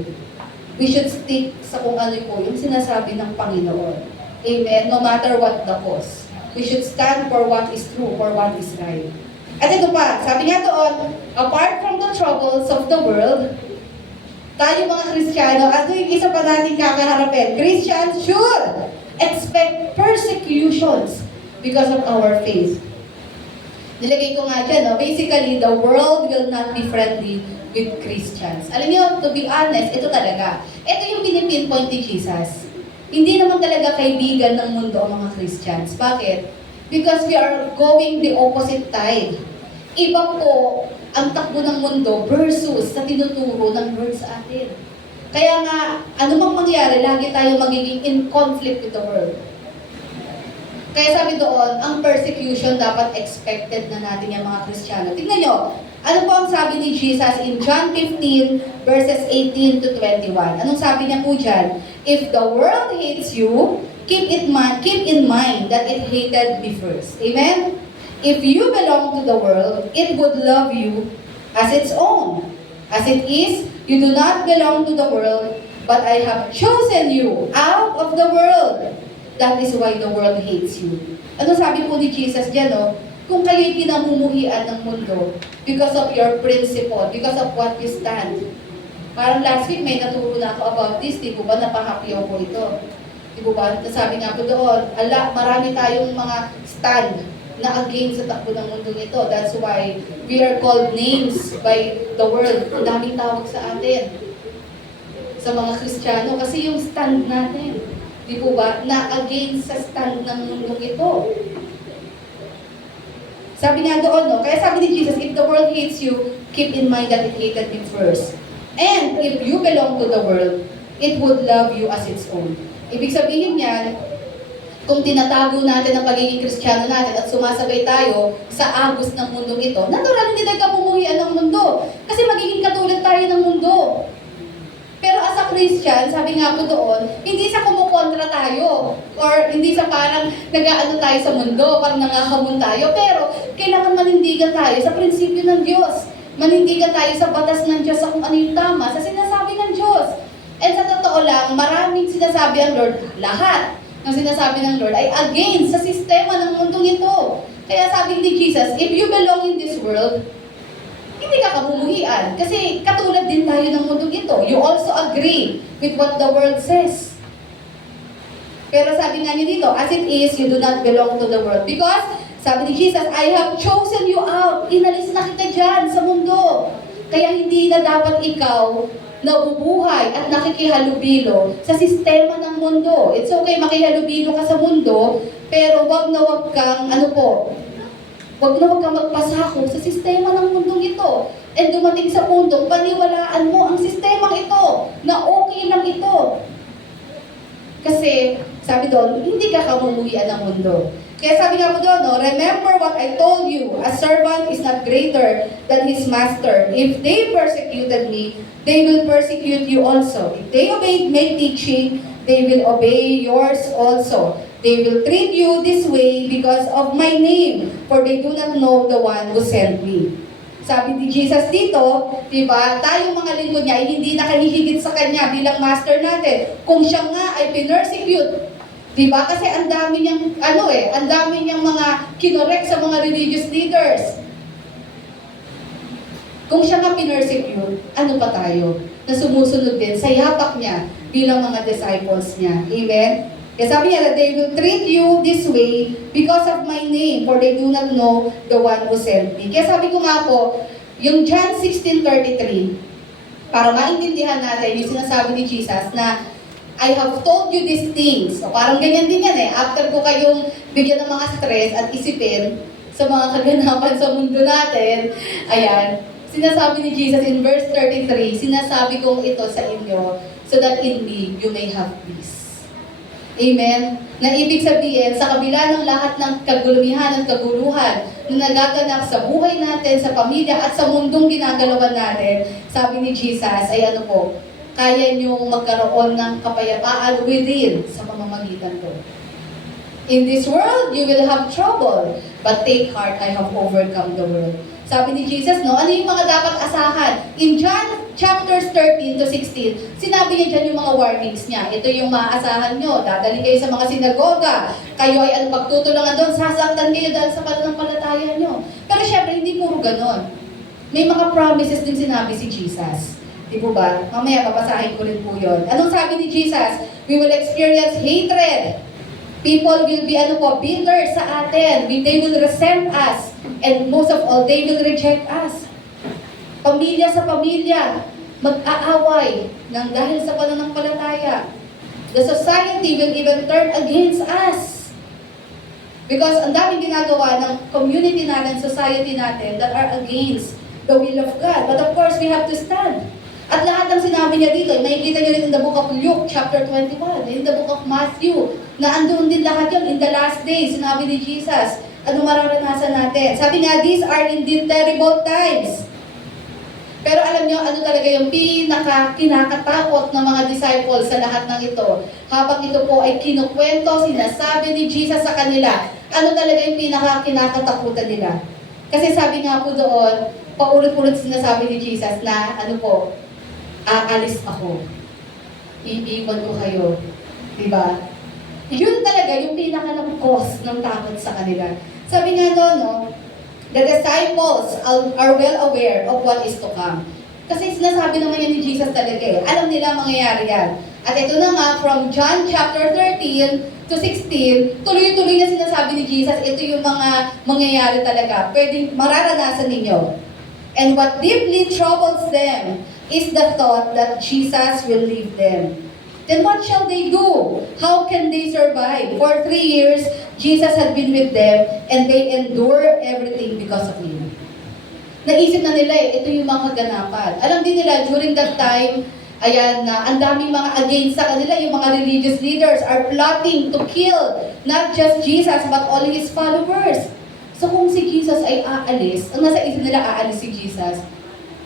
We should stick sa kung ano po yung sinasabi ng Panginoon. Amen? No matter what the cause. We should stand for what is true, for what is right. At ito pa, sabi niya doon, apart from the troubles of the world, tayo mga Kristiyano, at yung isa pa natin kakaharapin, Christians should expect persecutions because of our faith. Nilagay ko nga dyan, no? Basically, the world will not be friendly with Christians. Alam niyo, to be honest, ito talaga. Ito yung pinipinpoint ni Jesus. Hindi naman talaga kaibigan ng mundo ang mga Christians. Bakit? Because we are going the opposite tide. Iba po ang takbo ng mundo versus sa tinuturo ng Word sa atin. Kaya nga, anumang mangyari, lagi tayo magiging in conflict with the world. Kaya sabi doon, ang persecution dapat expected na natin yung mga Kristiyano. Tingnan nyo, ano po ang sabi ni Jesus in John 15 verses 18 to 21? Anong sabi niya po dyan? If the world hates you, keep in mind that it hated me first. Amen? If you belong to the world, it would love you as its own. As it is, you do not belong to the world, but I have chosen you out of the world. That is why the world hates you. Ano sabi po ni Jesus dyan, no? Kung kayo'y pinamumuhian ng mundo because of your principle, because of what you stand. Parang last week may naturo na ako about this, di po ba napahapyaw ko ito? Di po ba? Sabi nga po doon, marami tayong mga stand na against sa takbo ng mundo ito. That's why we are called names by the world. Ang daming tawag sa atin. Sa mga Kristiyano. Kasi yung stand natin, di po ba, na against sa stand ng mundong ito. Sabi nga doon, no? Kaya sabi ni Jesus, if the world hates you, keep in mind that it hated me first. And if you belong to the world, it would love you as its own. Ibig sabihin niyan, kung tinatago natin ang pagiging Kristiyano natin at sumasabay tayo sa agos ng mundong ito, natural hindi tayo kapumuhian ng mundo. Kasi magiging katulad tayo ng mundo. Pero as a Christian, sabi nga po doon, hindi sa kumukontra tayo. Or hindi sa parang nag-aano tayo sa mundo, parang nangahamon tayo. Pero kailangan manindigan tayo sa prinsipyo ng Diyos. Manindigan tayo sa batas ng Diyos sa kung ano yung tama, sa sinasabi ng Diyos. And sa totoo lang, maraming sinasabi ang Lord, lahat ng sinasabi ng Lord ay against sa sistema ng mundong ito. Kaya sabi ni Jesus, if you belong in this world, hindi ka kabumuhian. Kasi katulad din tayo ng mundong ito. You also agree with what the world says. Pero sabi nga niya dito, as it is, you do not belong to the world. Because, sabi ni Jesus, I have chosen you out. Inalis na kita dyan sa mundo. Kaya hindi na dapat ikaw nabubuhay at nakikihalubilo sa sistema ng mundo. It's okay makihalubilo ka sa mundo, pero wag na wag kang, wag na wag kang magpasako sa sistema ng mundong ito. And dumating sa punto, paniwalaan mo ang sistemang ito, na okay lang ito. Kasi, sabi doon, hindi ka kamumuhian ng mundo. Kaya sabi nga po doon, no, remember what I told you, a servant is not greater than his master. If they persecuted me, they will persecute you also. If they obeyed my teaching, they will obey yours also. They will treat you this way because of my name, for they do not know the one who sent me. Sabi ni Jesus dito, diba, tayong mga lingkod niya ay hindi nakahihigit sa kanya bilang master natin. Kung siya nga ay pinersecute, diba? Kasi ang dami niyang, ang dami niyang mga kinorek sa mga religious leaders. Kung siya nga pinersecute, ano pa tayo? Na sumusunod din sa yapak niya bilang mga disciples niya. Amen? Kaya sabi niya that they will treat you this way because of my name, for they do not know the one who sent me. Kaya sabi ko nga po, yung John 16:33, para maintindihan natin yung sinasabi ni Jesus na I have told you these things. So, parang ganyan din yan eh. After ko kayong bigyan ng mga stress at isipin sa mga kaganapan sa mundo natin, ayan, sinasabi ni Jesus in verse 33, sinasabi kong ito sa inyo so that in me you may have peace. Amen? Na ibig sabihin, sa kabila ng lahat ng kagulumihan at kaguluhan na nagaganap sa buhay natin, sa pamilya at sa mundong ginagalawan natin, sabi ni Jesus ay kaya niyong magkaroon ng kapayapaan within sa pamamagitan ko. In this world, you will have trouble, but take heart, I have overcome the world. Sabi ni Jesus, ano yung mga dapat asahan? In John chapters 13 to 16, sinabi niya dyan yung mga warnings niya. Ito yung maaasahan nyo. Dadali kayo sa mga sinagoga. Kayo ay pagtutulungan doon. Sasaktan kayo dahil sa pananampalataya nyo. Pero syempre, hindi puro ganon. May mga promises din sinabi si Jesus. Di po ba? Mamaya, papasahin ko rin po yun. Anong sabi ni Jesus? We will experience hatred. People will be bitter sa atin. They will resent us. And most of all, they will reject us. Pamilya sa pamilya, mag-aaway ng dahil sa pananampalataya. The society will even turn against us. Because ang daming ginagawa ng community natin, society natin, that are against the will of God. But of course, we have to stand. At lahat ng sinabi niya dito, makikita niyo rin in the book of Luke, chapter 21, in the book of Matthew, na andun din lahat yun, in the last days, sinabi ni Jesus, ano mararanasan natin? Sabi nga, these are indeed terrible times. Pero alam niyo, ano talaga yung kinakatakot ng mga disciples sa lahat ng ito? Habang ito po ay kinukwento, sinasabi ni Jesus sa kanila, ano talaga yung pinaka-kinakatakutan nila. Kasi sabi nga po doon, paulit-ulit sinasabi ni Jesus na, ano po, aalis ako. Iiwan ko kayo. Diba? Yun talaga yung pinaka-cause ng takot sa kanila. Sabi nga doon, no, the disciples are well aware of what is to come. Kasi sinasabi naman yan ni Jesus talaga eh. Alam nila mangyayari yan. At ito na nga, from John chapter 13 to 16, tuloy-tuloy na sinasabi ni Jesus, ito yung mga mangyayari talaga. Pwedeng mararanasan ninyo. And what deeply troubles them is the thought that Jesus will leave them. Then what shall they do? How can they survive? For 3 years, Jesus had been with them and they endure everything because of Him. Naisip na nila ito yung mga kaganapan. Alam din nila, during that time, ayan, na ang daming mga against sa kanila, yung mga religious leaders are plotting to kill not just Jesus but all His followers. So kung si Jesus ay aalis, ang nasa isip nila aalis si Jesus,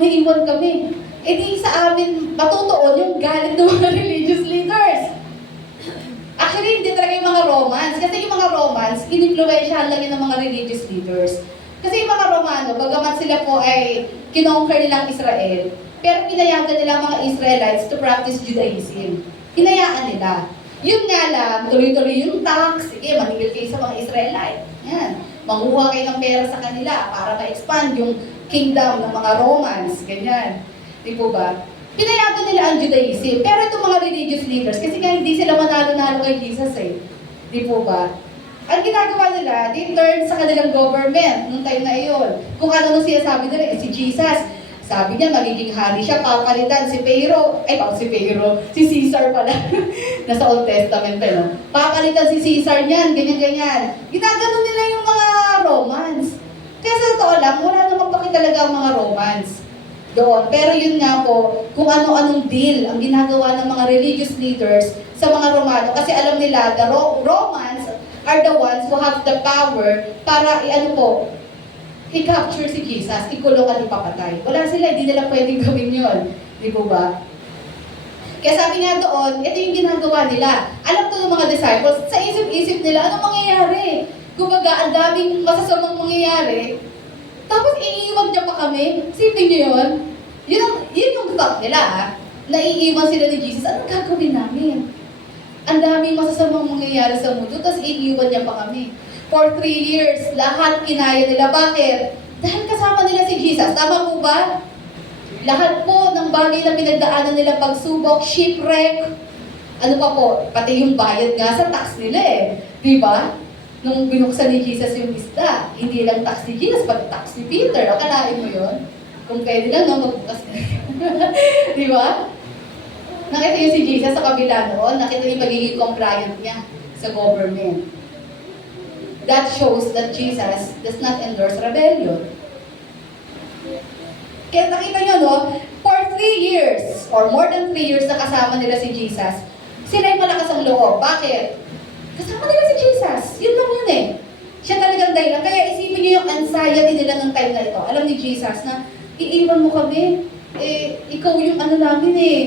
may iwan kami. E di sa amin matutuon yung galit ng mga religious leaders. Actually, hindi talaga yung mga Romans. Kasi yung mga Romans, in-influensyahan lang yun ng mga religious leaders. Kasi yung mga Romano, bagamat sila po ay kinonquer nilang Israel, pero pinayagan nila mga Israelites to practice Judaism. Hinayaan nila. Yun nga lang, tuloy-tuloy yung tax. Sige, manigil kayo sa mga Israelite. Yan. Manguha kayo ng pera sa kanila para ma-expand yung kingdom ng mga Romans. Ganyan. Di po ba? Pinayagan nila ang Judaism. Pero itong mga religious leaders, kasi nga hindi sila manalo-nalo kay Jesus eh. Di po ba? Ang ginagawa nila, they turn sa kanilang government nung time na iyon. Kung ano nung sinasabi nila, si Jesus, sabi niya, magiging hari siya, papalitan si Pharaoh, si Caesar pala. Nasa Old Testament pa, no? Papalitan si Caesar niyan, ganyan-ganyan. Ginaganon nila yung mga Romans. Kaya sa totoo lang, wala namang paki talaga ang mga Romans doon. Pero yun nga po, kung ano-anong deal ang ginagawa ng mga religious leaders sa mga Romano. Kasi alam nila, the Romans are the ones who have the power para i-capture si Jesus, ikulong at ipapatay. Wala sila, hindi nila pwedeng gawin yun. Di po ba? Kaya sabi nga doon, ito yung ginagawa nila. Alam to ng mga disciples, sa isip-isip nila, ano mangyayari? Kumbaga, ang daming masasamang mangyayari. Tapos iiwan niya pa kami. Sipin niyo yun? Yun yung thought nila, ha? Naiiwan sila ni Jesus. Anong gagawin namin? Ang daming masasamang mangyayari sa mundo, tapos iiwan niya pa kami. For 3 years, lahat kinaya nila. Bakit? Dahil kasama nila si Jesus. Tama po ba? Lahat po ng bagay na pinagdaanan nila, pagsubok, shipwreck, ano pa po, pati yung bayad nga sa tax nila eh. Di ba? Nung binuksan ni Jesus yung isda, hindi lang tax ni Jesus, pati tax ni Peter. Akalain mo yun? Kung pwede lang, no, magbukas na. Di ba? Nakita niyo si Jesus sa kabila noon, nakita niyo magiging compliant niya sa government. That shows that Jesus does not endorse rebellion. Kaya nakita niyo, no, for 3 years, or more than 3 years na kasama nila si Jesus, sila yung malakas ang loob. Bakit? Kasama nila si Jesus. Yun lang yun eh. Siya talagang dahilan. Kaya isipin niyo yung anxiety nila ng time na ito. Alam ni Jesus na, iiwan mo kami. Ikaw yung ano namin eh.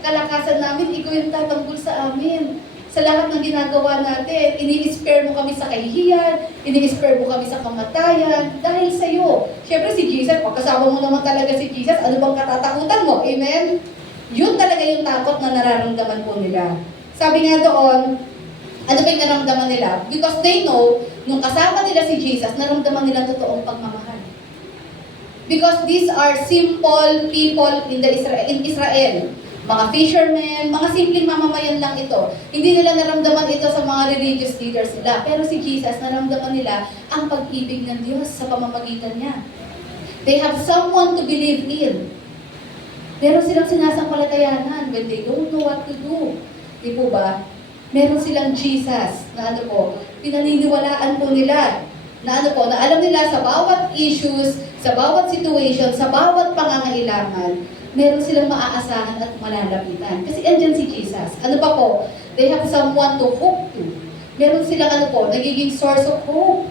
Kalakasan namin, ikaw yung tatanggol sa amin. Sa lahat ng ginagawa natin, ini-spare mo kami sa kahihiyan, ini-spare mo kami sa kamatayan, dahil sa'yo. Siyempre si Jesus, pagkasama mo naman talaga si Jesus, ano bang katatakutan mo? Amen? Yun talaga yung takot na nararamdaman po nila. Sabi nga doon, ano ba yung naramdaman nila? Because they know, nung kasama nila si Jesus, naramdaman nila totoong pagmamahal. Because these are simple people in Israel. Mga fishermen, mga simpleng mamamayan lang ito. Hindi nila naramdaman ito sa mga religious leaders nila. Pero si Jesus, naramdaman nila ang pag-ibig ng Diyos sa pamamagitan niya. They have someone to believe in. Meron silang sinasampalatayanan when they don't know what to do. Di po ba? Meron silang Jesus na pinaniniwalaan po nila. Na alam nila sa bawat issues, sa bawat situation, sa bawat pangangailangan, meron silang maaasahan at malalapitan. Kasi andyan si Jesus. Ano pa po? They have someone to hope to. Meron silang nagiging source of hope.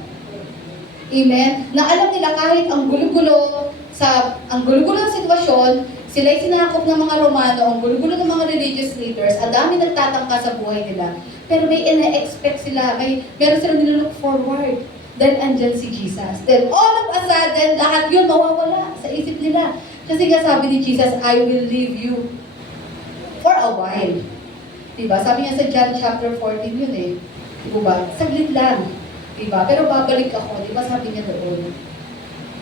Amen? Na alam nila kahit ang gulo-gulo ng sitwasyon, sila'y sinakop ng mga Romano, ang gulo-gulo ng mga religious leaders, ang dami nagtatangka sa buhay nila. Pero may ina-expect sila, meron silang nilook forward. Then, andyan si Jesus. Then, all of a sudden, lahat yun mawawala sa isip nila. Kasi nga sabi ni Jesus, I will leave you for a while. Diba? Sabi niya sa John chapter 14 yun eh. Diba? Saglit lang. Diba? Pero babalik ako. Diba? Sabi niya doon.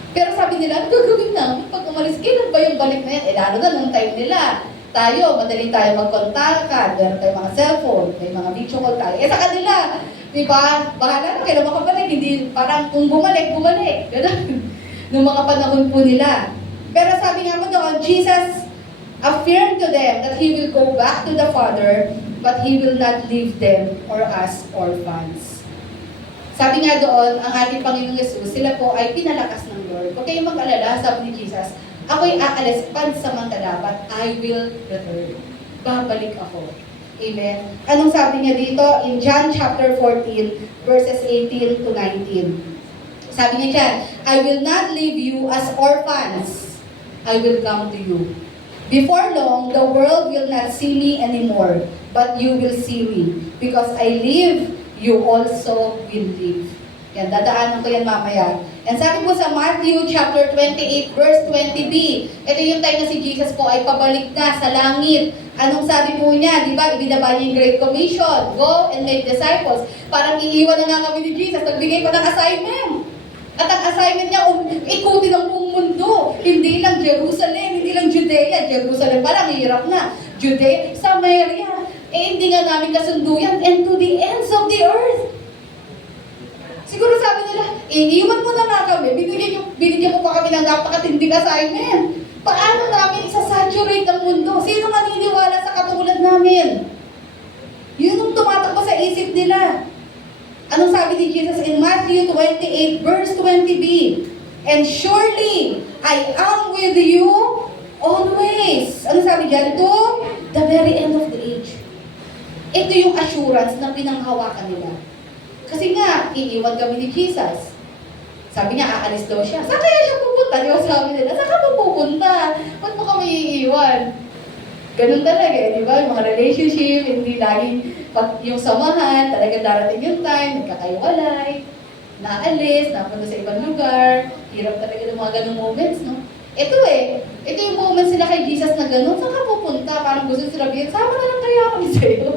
Pero sabi nila, ano gagawin namin pag umalis? Kailan ba yung balik na yan? Eh, lalo na nung time nila. Tayo, madali tayo magkontakan. Meron tayong mga cellphone. May mga video call tayo. Eh, sa kanila, diba? Bahala na, kailan makabalik? Hindi, parang kung bumalik. Ganun. Nung mga panahon po nila. Pero sabi nga mo doon, Jesus affirmed to them that He will go back to the Father, but He will not leave them or us orphans. Sabi nga doon, ang ating Panginoong Yesus, sila po ay pinalakas ng Lord. Huwag kayong mag-alala, sabi ni Jesus, ako'y aalis pansamantala, but I will return. Babalik ako. Amen. Anong sabi niya dito? In John chapter 14, verses 18 to 19. Sabi niya dyan, I will not leave you as orphans. I will come to you. Before long, the world will not see me anymore, but you will see me. Because I live, you also will live. Yan, dadaanan ko yan mamaya. And sabi po sa Matthew chapter 28, verse 20b, ito yung time na si Jesus po ay pabalik na sa langit. Anong sabi po niya? Di ba? Ibinaba niya yung Great Commission. Go and make disciples. Parang iiwan na nga kami ni Jesus. Nagbigay ko ng assignment. At ang assignment niya, ikutin ang buong mundo. Hindi lang Jerusalem, hindi lang Judea. Jerusalem parang hirap na. Judea, Samaria. Eh, hindi nga namin kasunduyan. And to the ends of the earth. Siguro sabi nila, iiwan mo na nga kami. Binigyan mo pa kami ng napakatinding assignment. Paano namin isa-saturate ang mundo? Sino maniniwala sa katulad namin? Yun ang tumatakbo sa isip nila. Anong sabi ni Jesus in Matthew 28, verse 20b? And surely, I am with you always. Ano sabi dyan? To the very end of the age. Ito yung assurance na pinanghawakan nila. Kasi nga, iiwan kami ni Jesus. Sabi niya, aalis daw siya. Saan kaya siya pupunta? Di ba sabi nila, saan ka pa pupunta? Ba't mo kami iiwan? Ganun talaga, di ba? Yung mga relationship, hindi laging yung samahan, talaga darating yung time, nagkakaiwalay, naalis, napunta sa ibang lugar. Hirap talaga ng mga ganung moments, no? Ito yung moments sila kay Jesus na ganun. Saan ka pupunta? Parang gusto sila sabihin, sama na lang kaya kami sa'yo.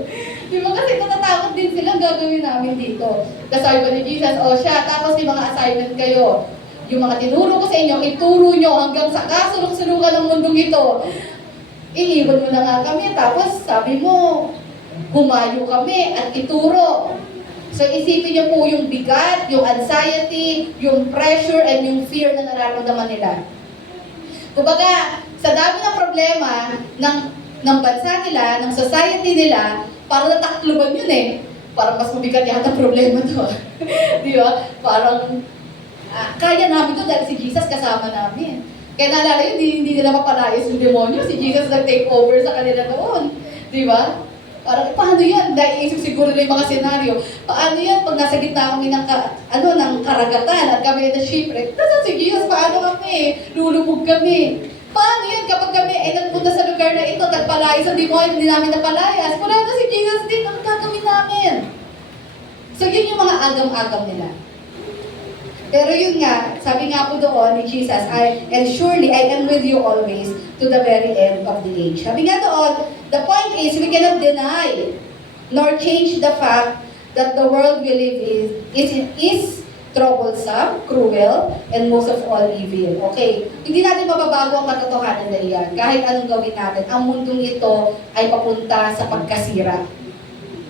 Di ba? Kasi natatakot din silang gagawin namin dito. Kasabi ko ni Jesus, siya, tapos may mga assignment kayo. Yung mga tinuro ko sa inyo, ituro nyo hanggang sa kasulong-sulungan ng mundong ito. Iiwan mo na nga kami, tapos sabi mo, humayo kami at ituro. So isipin niyo po yung bigat, yung anxiety, yung pressure, and yung fear na nararamdaman nila. Kumbaga, sa dami ng problema ng bansa nila, ng society nila, parang natakluban yun eh. Parang mas mabigat yata problema to. Di ba? Parang, kaya namin to dahil si Jesus kasama namin. Kaya naalala yun, hindi nila mapalayas yung demonyo. Si Jesus nag-take over sa kanila noon. Di ba? Parang, paano yan? Dahil isip siguro nila yung mga senaryo. Paano yan pag nasa gitna kami ng karagatan at kami na shipwreck? Nasaan si Jesus? Paano kami? Lulubog kami. Paano yan kapag kami ay nagpunta sa lugar na ito, nagpalayas ang demonyo, hindi namin napalayas? Wala na si Jesus din. Ang gagawin namin? So yun yung mga agam-agam nila. Pero yun nga, sabi nga po doon ni Jesus, and surely I am with you always to the very end of the age. Sabi nga doon, the point is, we cannot deny nor change the fact that the world we live in is troublesome, cruel, and most of all evil. Okay, hindi natin mababago ang katotohanan na iyan. Kahit anong gawin natin, ang mundong ito ay papunta sa pagkasira.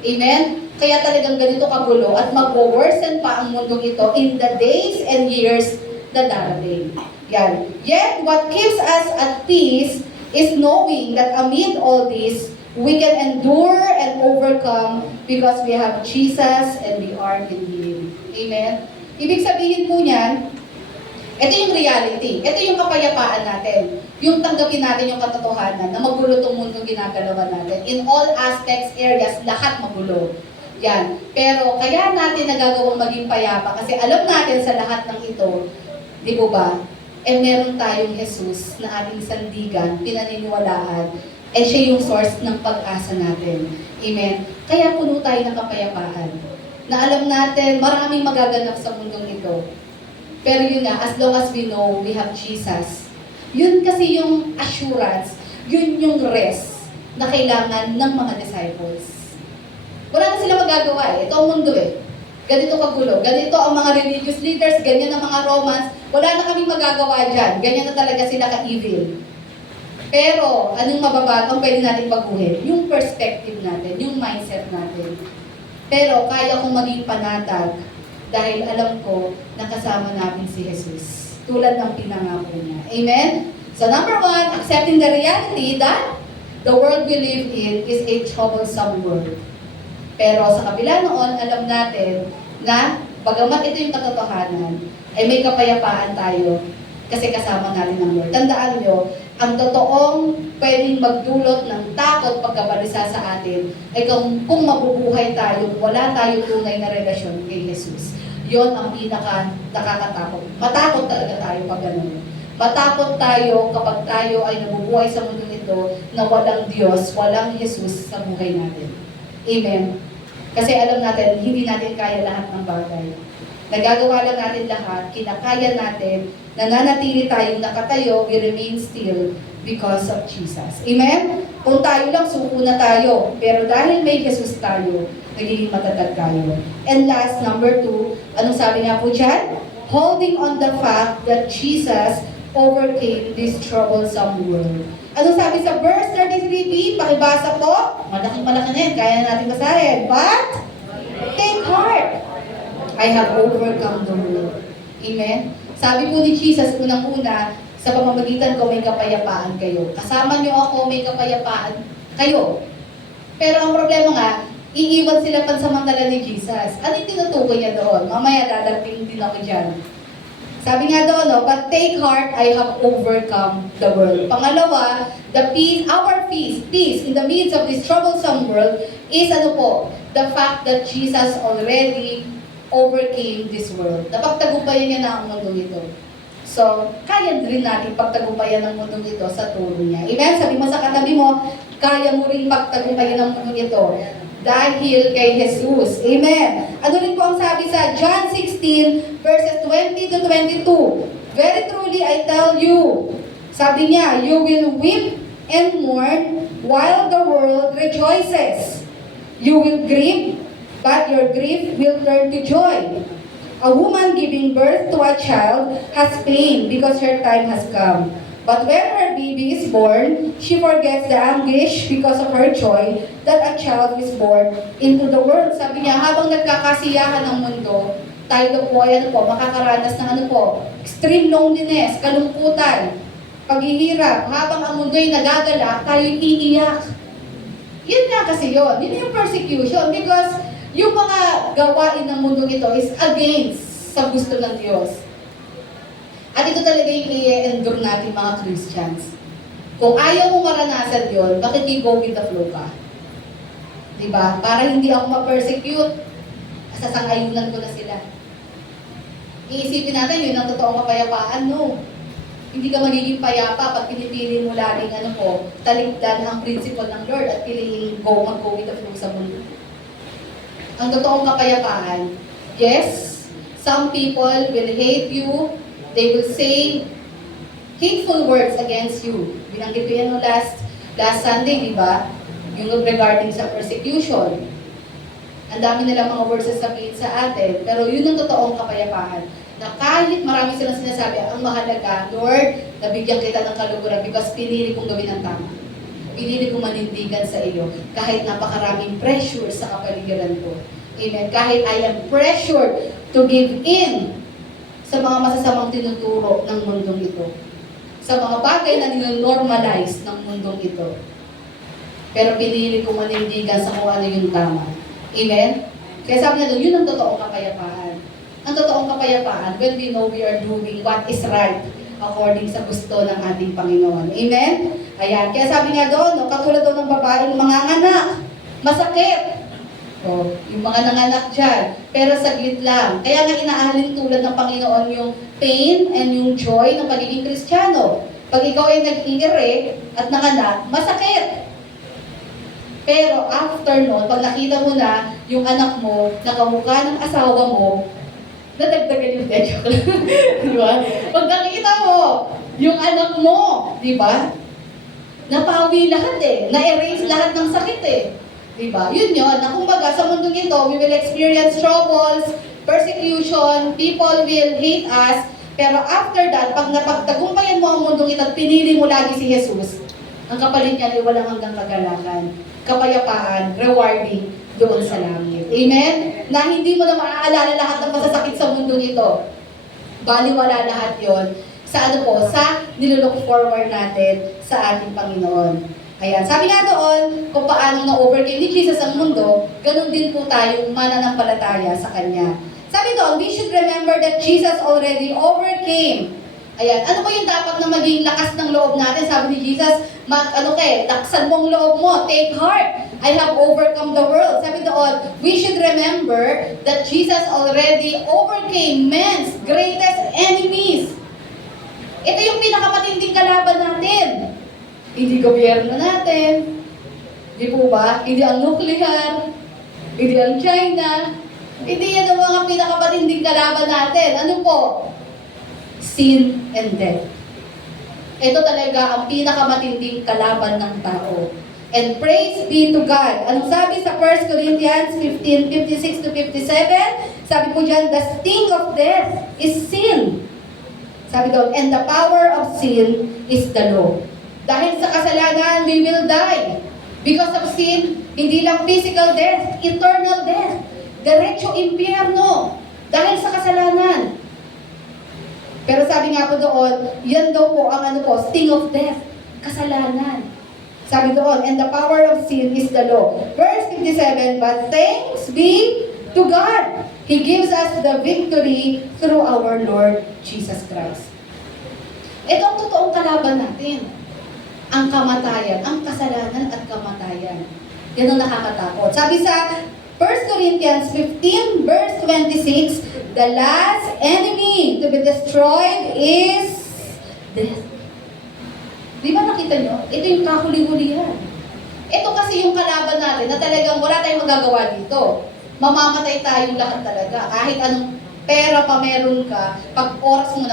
Amen? Kaya talagang ganito kagulo at mag-worsen pa ang mundong ito in the days and years na darating. Yan. Yet, what keeps us at peace is knowing that amid all this, we can endure and overcome because we have Jesus and we are in Him. Amen? Ibig sabihin po niyan, ito yung reality. Ito yung kapayapaan natin. Yung tanggapin natin yung katotohanan na magulo itong mundong ginagalawan natin. In all aspects, areas, lahat magulo. Yan. Pero kaya natin nagagawang maging payapa kasi alam natin sa lahat ng ito, di po ba? Meron tayong Jesus na ating sandigan, pinaniniwalaan, siya yung source ng pag-asa natin. Amen. Kaya puno tayo ng kapayapaan. Na alam natin, maraming magaganap sa mundong ito. Pero yun nga, as long as we know we have Jesus, yun kasi yung assurance, yun yung rest na kailangan ng mga disciples. Wala na sila magagawa eh. Ito ang mundo eh. Ganito kagulo. Ganito ang mga religious leaders, ganyan ang mga Romans. Wala na kaming magagawa dyan. Ganyan na talaga sila ka-evil. Pero, anong mababago ang pwede natin baguhin? Yung perspective natin, yung mindset natin. Pero, kaya kong maging panatag dahil alam ko na kasama natin si Jesus. Tulad ng pinangako niya. Amen? So, number 1, accepting the reality that the world we live in is a troublesome world. Pero sa kabila noon, alam natin na bagamat ito yung katotohanan, ay may kapayapaan tayo kasi kasama natin ang Lord. Tandaan nyo, ang totoong pwedeng magdulot ng takot pagkabalisa sa atin ay kung mabubuhay tayo, wala tayong tunay na relasyon kay Jesus. Yon ang pinaka nakakatakot. Matakot talaga tayo pag gano'n. Matakot tayo kapag tayo ay nabubuhay sa mundo ito na walang Diyos, walang Jesus sa buhay natin. Amen. Kasi alam natin, hindi natin kaya lahat ng bagay. Nagagawa lang natin lahat, kinakaya natin, nananatili tayong nakatayo, we remain still because of Jesus. Amen? Kung tayo lang, suko na tayo. Pero dahil may Jesus tayo, nagiging matatag tayo. And last, number 2, anong sabi nga po dyan? Holding on the fact that Jesus overcame this troublesome world. Anong sabi sa verse 33b? Pakibasa po. Malaking-malaki na yan. Kaya na natin basahin. But, take heart. I have overcome the world. Amen? Sabi po ni Jesus, unang-una, sa pamamagitan ko may kapayapaan kayo. Kasama niyo ako, may kapayapaan kayo. Pero ang problema nga, iiwan sila pansamantala ni Jesus. Ano yung tinutukoy niya doon? Mamaya dadating din ako dyan. Sabi nga doon, no, but take heart, I have overcome the world. Pangalawa, the peace, our peace in the midst of this troublesome world is ano po, the fact that Jesus already overcame this world. Napagtagumpayan niya na ang mundo ito. So, kaya rin natin pagtagumpayan ng mundo ito sa tulong niya. Amen? Sabi mo sa katabi mo, kaya mo rin pagtagumpayan ng mundo ito dahil kay Jesus. Amen. Ano rin po ang sabi sa John 16 verses 20 to 22? Very truly I tell you, sabi niya, you will weep and mourn while the world rejoices. You will grieve, but your grief will turn to joy. A woman giving birth to a child has pain because her time has come. But when her baby is born, she forgets the anguish because of her joy that a child is born into the world. Sabi niya, habang nagkakasiyahan ng mundo, tayo po ay makakaranas ng extreme loneliness, kalungkutan, paghihirap. Habang ang mundo ay nagagala, tayo iiyak. Yun nga kasi yun. Yun yung persecution because yung mga gawain ng mundo ito is against sa gusto ng Diyos. At ito talaga yung i-endure natin mga Christians. Kung ayaw mo maranasan yun, bakit go with the flow ka? Diba? Para hindi ako ma-persecute, sasang-ayunan ko na sila. Iisipin natin yun ang totoong kapayapaan, no? Hindi ka magiging payapa pag pinipili mo laging talikdan ang principle ng Lord at piliin mag-go with the flow sa mundo. Ang totoong kapayapaan, yes, some people will hate you. They will say hateful words against you. Binanggit ko yan last Sunday, di ba? Yung regarding sa persecution. Ang dami nila mga words sasabihin sa atin, pero yun ang totoong kapayapaan. Na kahit marami silang sinasabi, ang mahalaga, Lord, nabigyan kita ng kaluguran because pinili kong gawin ang tama. Pinili kong manindigan sa iyo kahit napakaraming pressure sa kapaligiran ko. Amen. Kahit I am pressured to give in sa mga masasamang tinuturo ng mundong ito. Sa mga bagay na ninormalize ng mundong ito. Pero pinili ko manindigan sa kung ano yung tama. Amen? Kaya sabi na doon, yun ang totoong kapayapaan. Ang totoong kapayapaan, when we know we are doing what is right according sa gusto ng ating Panginoon. Amen? Ayan. Kaya sabi nga doon, katulad doon ng babaeng manganganak, masakit. Yung mga nanganak dyan, pero saglit lang. Kaya nga inaalin tulad ng Panginoon yung pain and yung joy ng pagiging Kristiyano. Pag ikaw ay nag-iire at nanganak, masakit. Pero after nun, pag nakita mo na yung anak mo, nakamukha ng asawa mo, nadagdagan yung joke lang. Di ba? Pag nakita mo, yung anak mo, di ba? Napawi lahat na-erase lahat ng sakit Di ba? Yun yun, na kumbaga sa mundong ito, we will experience troubles, persecution, people will hate us, pero after that, pag napagtagumpayan mo ang mundong ito at pinili mo lagi si Jesus, ang kapalit niya ay walang hanggang kagalakan, kapayapaan, rewarding doon sa langit. Amen? Na hindi mo na maaalala lahat ng masasakit sa mundong ito. Baliwala lahat yon sa sa nilook forward natin sa ating Panginoon. Ayan, sabi nga doon, kung paano na-overcame ni Jesus ang mundo, ganun din po tayong mananampalataya sa Kanya. Sabi doon, we should remember that Jesus already overcame. Ayan, ano ba yung dapat na maging lakas ng loob natin? Sabi ni Jesus, laksan mong loob mo, take heart, I have overcome the world. Sabi doon, we should remember that Jesus already overcame man's greatest enemies. Ito yung pinakamatinding kalaban natin. Hindi gobyerno natin, di po ba? Hindi ang nuclear, hindi ang China, hindi yan ang mga pinakamatinding kalaban natin. Ano po? Sin and death. Ito talaga ang pinakamatinding kalaban ng tao. And praise be to God. Anong sabi sa 1 Corinthians 15:56 to 57? Sabi po dyan, the sting of death is sin. Sabi doon, and the power of sin is the law. Dahil sa kasalanan, we will die. Because of sin, hindi lang physical death, eternal death. Diretso impyerno. Dahil sa kasalanan. Pero sabi nga po doon, yan daw po ang sting of death. Kasalanan. Sabi doon, and the power of sin is the law. Verse 57, but thanks be to God. He gives us the victory through our Lord Jesus Christ. Ito ang totoong kalaban natin. Ang kamatayan, ang kasalanan at kamatayan. Yan ang nakakatakot. Sabi sa 1 Corinthians 15 verse 26, the last enemy to be destroyed is death. Di ba nakita nyo? Ito yung kahuli-hulihan. Ito kasi yung kalaban natin na talagang wala tayong magagawa dito. Mamamatay tayong lahat talaga. Kahit anong pera pa meron ka, pag oras mo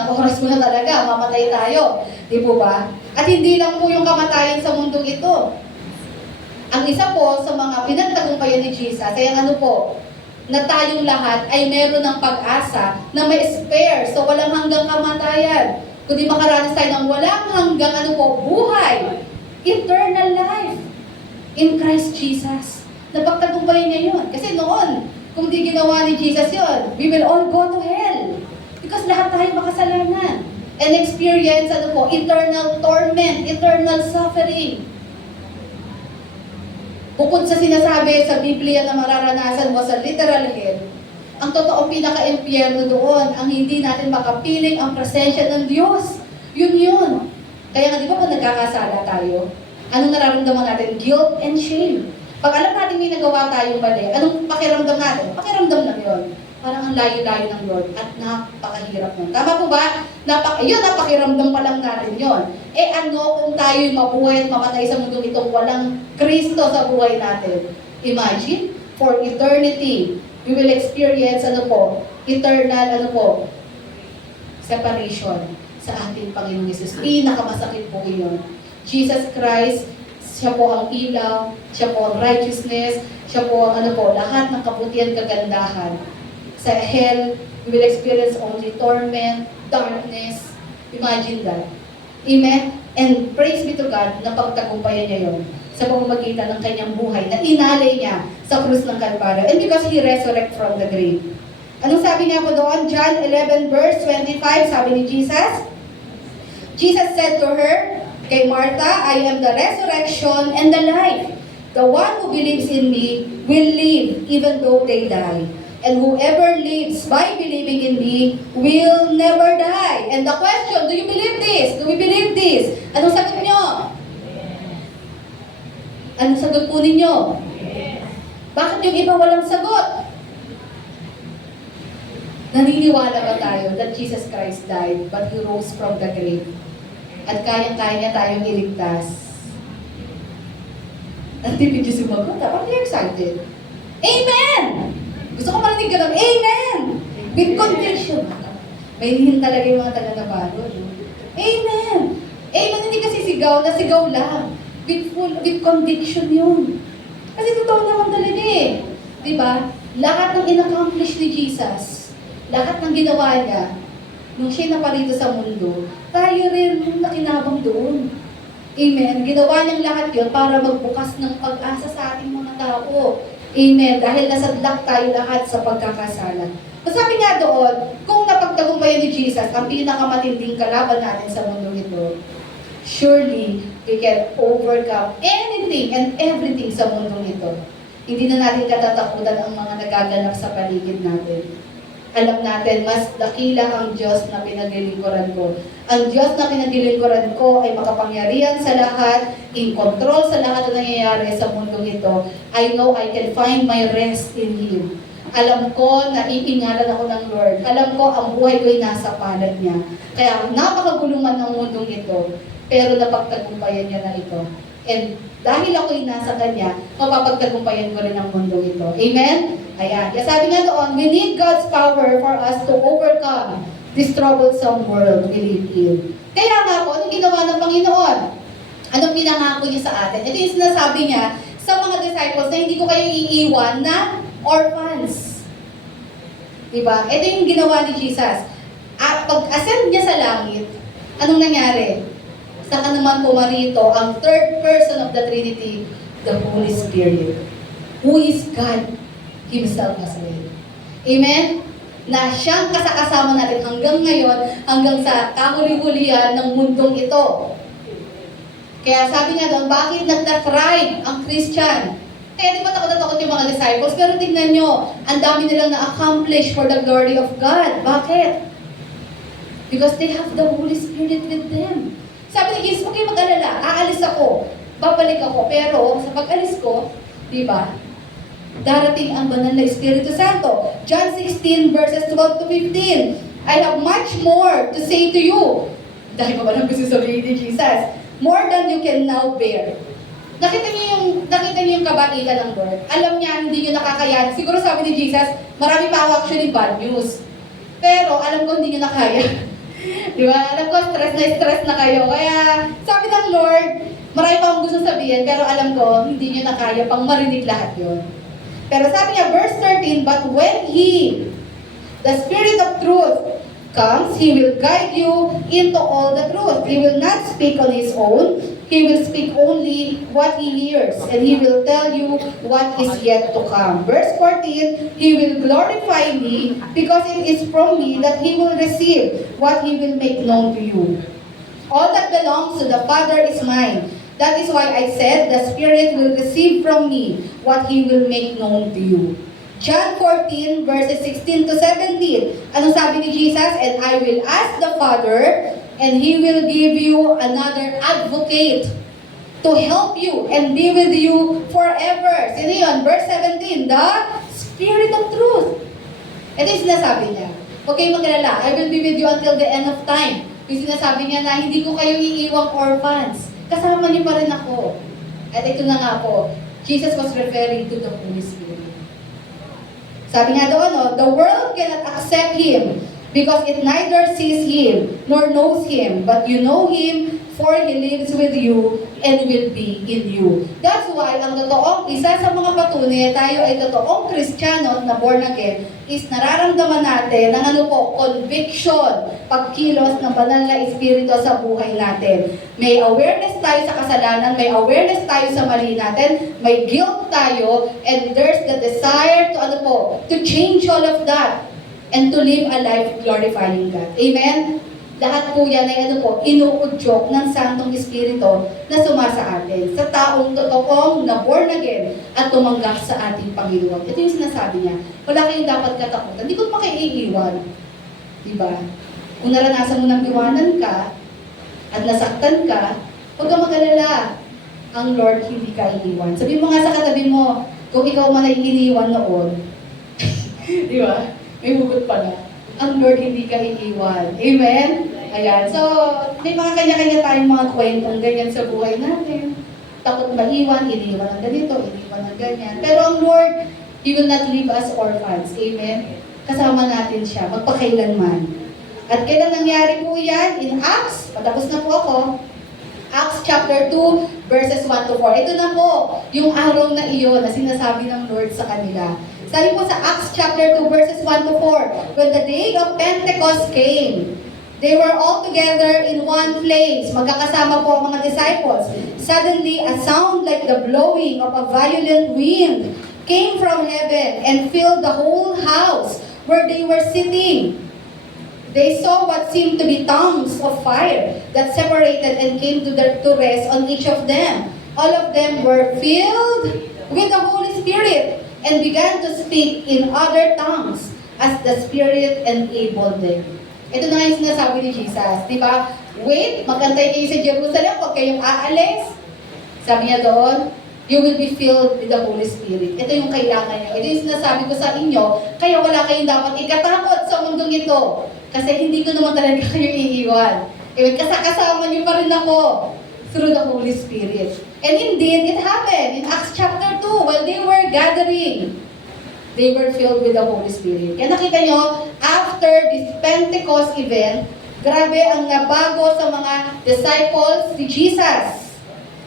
na talaga, mamatay tayo. Di po ba? At hindi lang po yung kamatayan sa mundong ito. Ang isa po sa mga pinagtagumpayan ni Jesus ay na tayong lahat ay meron ng pag-asa na may spare so walang hanggang kamatayan. Kundi makaranas tayo ng walang hanggang buhay. Eternal life in Christ Jesus. Napagtagumpayan niya yun. Kasi noon, kung di ginawa ni Jesus yun, we will all go to hell. Because lahat tayo makasalanan. And experience, eternal torment, eternal suffering. Bukod sa sinasabi sa Biblia na mararanasan mo sa literal hell, ang totoong pinaka-impyerno doon, ang hindi natin makapiling ang presensya ng Diyos. Yun. Kaya nga, di ba pag nagkakasala tayo, anong nararamdaman natin? Guilt and shame. Pag alam natin may nagawa tayong mali, anong pakiramdam natin? Pakiramdam lang yun. Parang ang layo-layo ng Lord at napakahirap nun. Tama po ba? Napakiramdam pa lang natin yun. Kung tayo'y mabuhay at mamatay sa mundong itong walang Kristo sa buhay natin? Imagine, for eternity, we will experience eternal separation sa ating Panginoong Yesus. Pinakamasakit po yun. Jesus Christ, siya po ang ilaw, siya po ang righteousness, siya po ang lahat ng kabutihan, kagandahan. Sa hell, we will experience only torment, darkness. Imagine that. Amen? And praise be to God na pagtagumpayan niya yun sa pamamagitan ng kanyang buhay na inalay niya sa krus ng Kalbaryo. And because He resurrected from the grave. Anong sabi niya po doon? John 11 verse 25, sabi ni Jesus. Jesus said to her, kay Martha, I am the resurrection and the life. The one who believes in me will live even though they die. And whoever lives by believing in me will never die. And the question, do you believe this? Do we believe this? Anong sagot nyo? Anong sagot po ninyo? Bakit yung iba walang sagot? Naniniwala ba tayo that Jesus Christ died but He rose from the grave? At kayang-kaya niya tayong iligtas? At tipid yung sumagot. Dapat you're excited. Amen! Gusto ko marinig ka lang, Amen! With conviction. May lihin talaga yung mga taga-Navarro. Amen! Amen, hindi kasi sigaw, nasigaw lang. With conviction yun. Kasi totoo naman talaga eh. Diba? Lahat ng in-accomplish ni Jesus, lahat ng ginawa niya, nung siya naparito sa mundo, tayo rin yung nakinabang doon. Amen. Ginawa niyang lahat yun para magbukas ng pag-asa sa ating mga tao. Amen. Dahil nasadlak tayo lahat sa pagkakasala. Sabi nga doon, kung napagtagumpayan ni Jesus ang pinakamatinding kalaban natin sa mundo ito, surely we can overcome anything and everything sa mundong ito. Hindi na natin katatakutan ang mga nagaganap sa paligid natin. Alam natin, mas dakila ang Diyos na pinaglilingkuran ko. Ang Diyos na pinaglilingkuran ko ay makapangyarihan sa lahat, in control sa lahat na nangyayari sa mundong ito. I know I can find my rest in Him. Alam ko na iingalan ako ng Lord. Alam ko ang buhay ko ay nasa palad niya. Kaya napakaguluman ng mundong ito, pero napagtagumpayan niya na ito. And dahil ako'y nasa Kanya, mapapagtagumpayan ko rin ang mundong ito. Amen? Ayan. Kaya sabi nga doon, we need God's power for us to overcome this troublesome world we live in. Kaya nga po, anong ginawa ng Panginoon? Anong pinangako niya sa atin? Ito yung sinasabi niya sa mga disciples na hindi ko kayo iiwan na orphans. Diba? Ito yung ginawa ni Jesus. Pag-ascend niya sa langit, anong nangyari? Saka naman pumarito ang third person of the Trinity, the Holy Spirit, who is God Himself as well. Amen? Na siyang kasakasama natin hanggang ngayon, hanggang sa kahuli-hulihan ng mundong ito. Kaya sabi nga doon, bakit nagtathrive ang Christian? Kaya di ba takot na takot yung mga disciples? Pero tingnan nyo, ang dami nilang na-accomplish for the glory of God. Bakit? Because they have the Holy Spirit with them. Sabi ni Jesus, okay mag-alala, aalis ako, babalik ako, pero sa pag-alis ko, di ba, darating ang banal na Espiritu Santo. John 16 verses 12 to 15. I have much more to say to you. Dahil pa ba lang gusto sabihin ni Jesus? More than you can now bear. Nakita niyo yung kabaitan ng Lord. Alam niya, hindi niyo nakakayan. Siguro sabi ni Jesus, marami pa ako actually bad news. Pero alam ko hindi niyo nakaya. Di ba? Alam ko, stress na kayo. Kaya, sabi ng Lord, marami pa akong gusto sabihin, pero alam ko, hindi niyo na kaya pang marinig lahat yun. Pero sabi niya, verse 13, but when He, the Spirit of truth, comes, He will guide you into all the truth. He will not speak on His own. He will speak only what He hears, and He will tell you what is yet to come. Verse 14, He will glorify me, because it is from me that He will receive what He will make known to you. All that belongs to the Father is mine. That is why I said, the Spirit will receive from me what He will make known to you. John 14, verses 16 to 17. Anong sabi ni Jesus? And I will ask the Father, and He will give you another advocate to help you and be with you forever. Sino yun? Verse 17, the Spirit of Truth. Ito yung sinasabi niya. Okay, mag-alala, I will be with you until the end of time. Yung sinasabi niya na hindi ko kayo iiwang orphans. Kasama niyo pa rin ako. At ito na nga po, Jesus was referring to the Holy Spirit. Sabi nga doon, the world cannot accept Him because it neither sees Him nor knows Him, but you know Him, for He lives with you and will be in you. That's why, ang totoong, isa sa mga patunay tayo ay totoong Kristiyano na born again, is nararamdaman natin ng conviction, pagkilos ng banal na Espiritu sa buhay natin. May awareness tayo sa kasalanan, may awareness tayo sa mali natin, may guilt tayo, and there's the desire to to change all of that and to live a life glorifying God. Amen? Lahat po yan ay inuudyok ng Santong Espiritu na sumasa atin, sa taong totoong na born again at tumanggap sa ating Panginoon. Ito yung sinasabi niya, wala kayong dapat katakutan, hindi ko makaiiwan. Diba? Kung naranasan mo ng iwanan ka at nasaktan ka, huwag kang mag-alala. Ang Lord hindi ka iiwan. Sabihin mo nga sa katabi mo, kung ikaw man ay iniwan noon, di ba? May hugot pala. Ang Lord hindi ka iiwan. Amen? Ayan. So, may mga kanya-kanya tayong mga kwentong ganyan sa buhay natin. takot maiwan, iniwan ng ganito, iniwan ng ganyan. Pero ang Lord, He will not leave us orphans. Amen? Kasama natin siya, magpakailanman. At kailan nangyari po yan? In Acts, patapos na po ako, Acts chapter 2, verses 1 to 4. Ito na po, yung araw na iyon na sinasabi ng Lord sa kanila. Sabi po sa Acts chapter 2, verses 1 to 4, when the day of Pentecost came, they were all together in one place. Magkakasama po ang mga disciples. Suddenly, a sound like the blowing of a violent wind came from heaven and filled the whole house where they were sitting. They saw what seemed to be tongues of fire that separated and came to rest on each of them. All of them were filled with the Holy Spirit and began to speak in other tongues as the Spirit enabled them. Ito na nga yung sinasabi ni Jesus, di ba? Wait, magantay kayo sa Jerusalem, huwag kayong aalis. Sabi niya doon, you will be filled with the Holy Spirit. Ito yung kailangan niyo. Ito yung sinasabi ko sa inyo, kaya wala kayong dapat ikatakot sa mundong ito. Kasi hindi ko naman talaga kayo iiwan. Kasama niyo pa rin ako through the Holy Spirit. And indeed, it happened in Acts chapter 2, while they were gathering. They were filled with the Holy Spirit. Kaya nakita nyo, after this Pentecost event, grabe ang nabago sa mga disciples ni Jesus.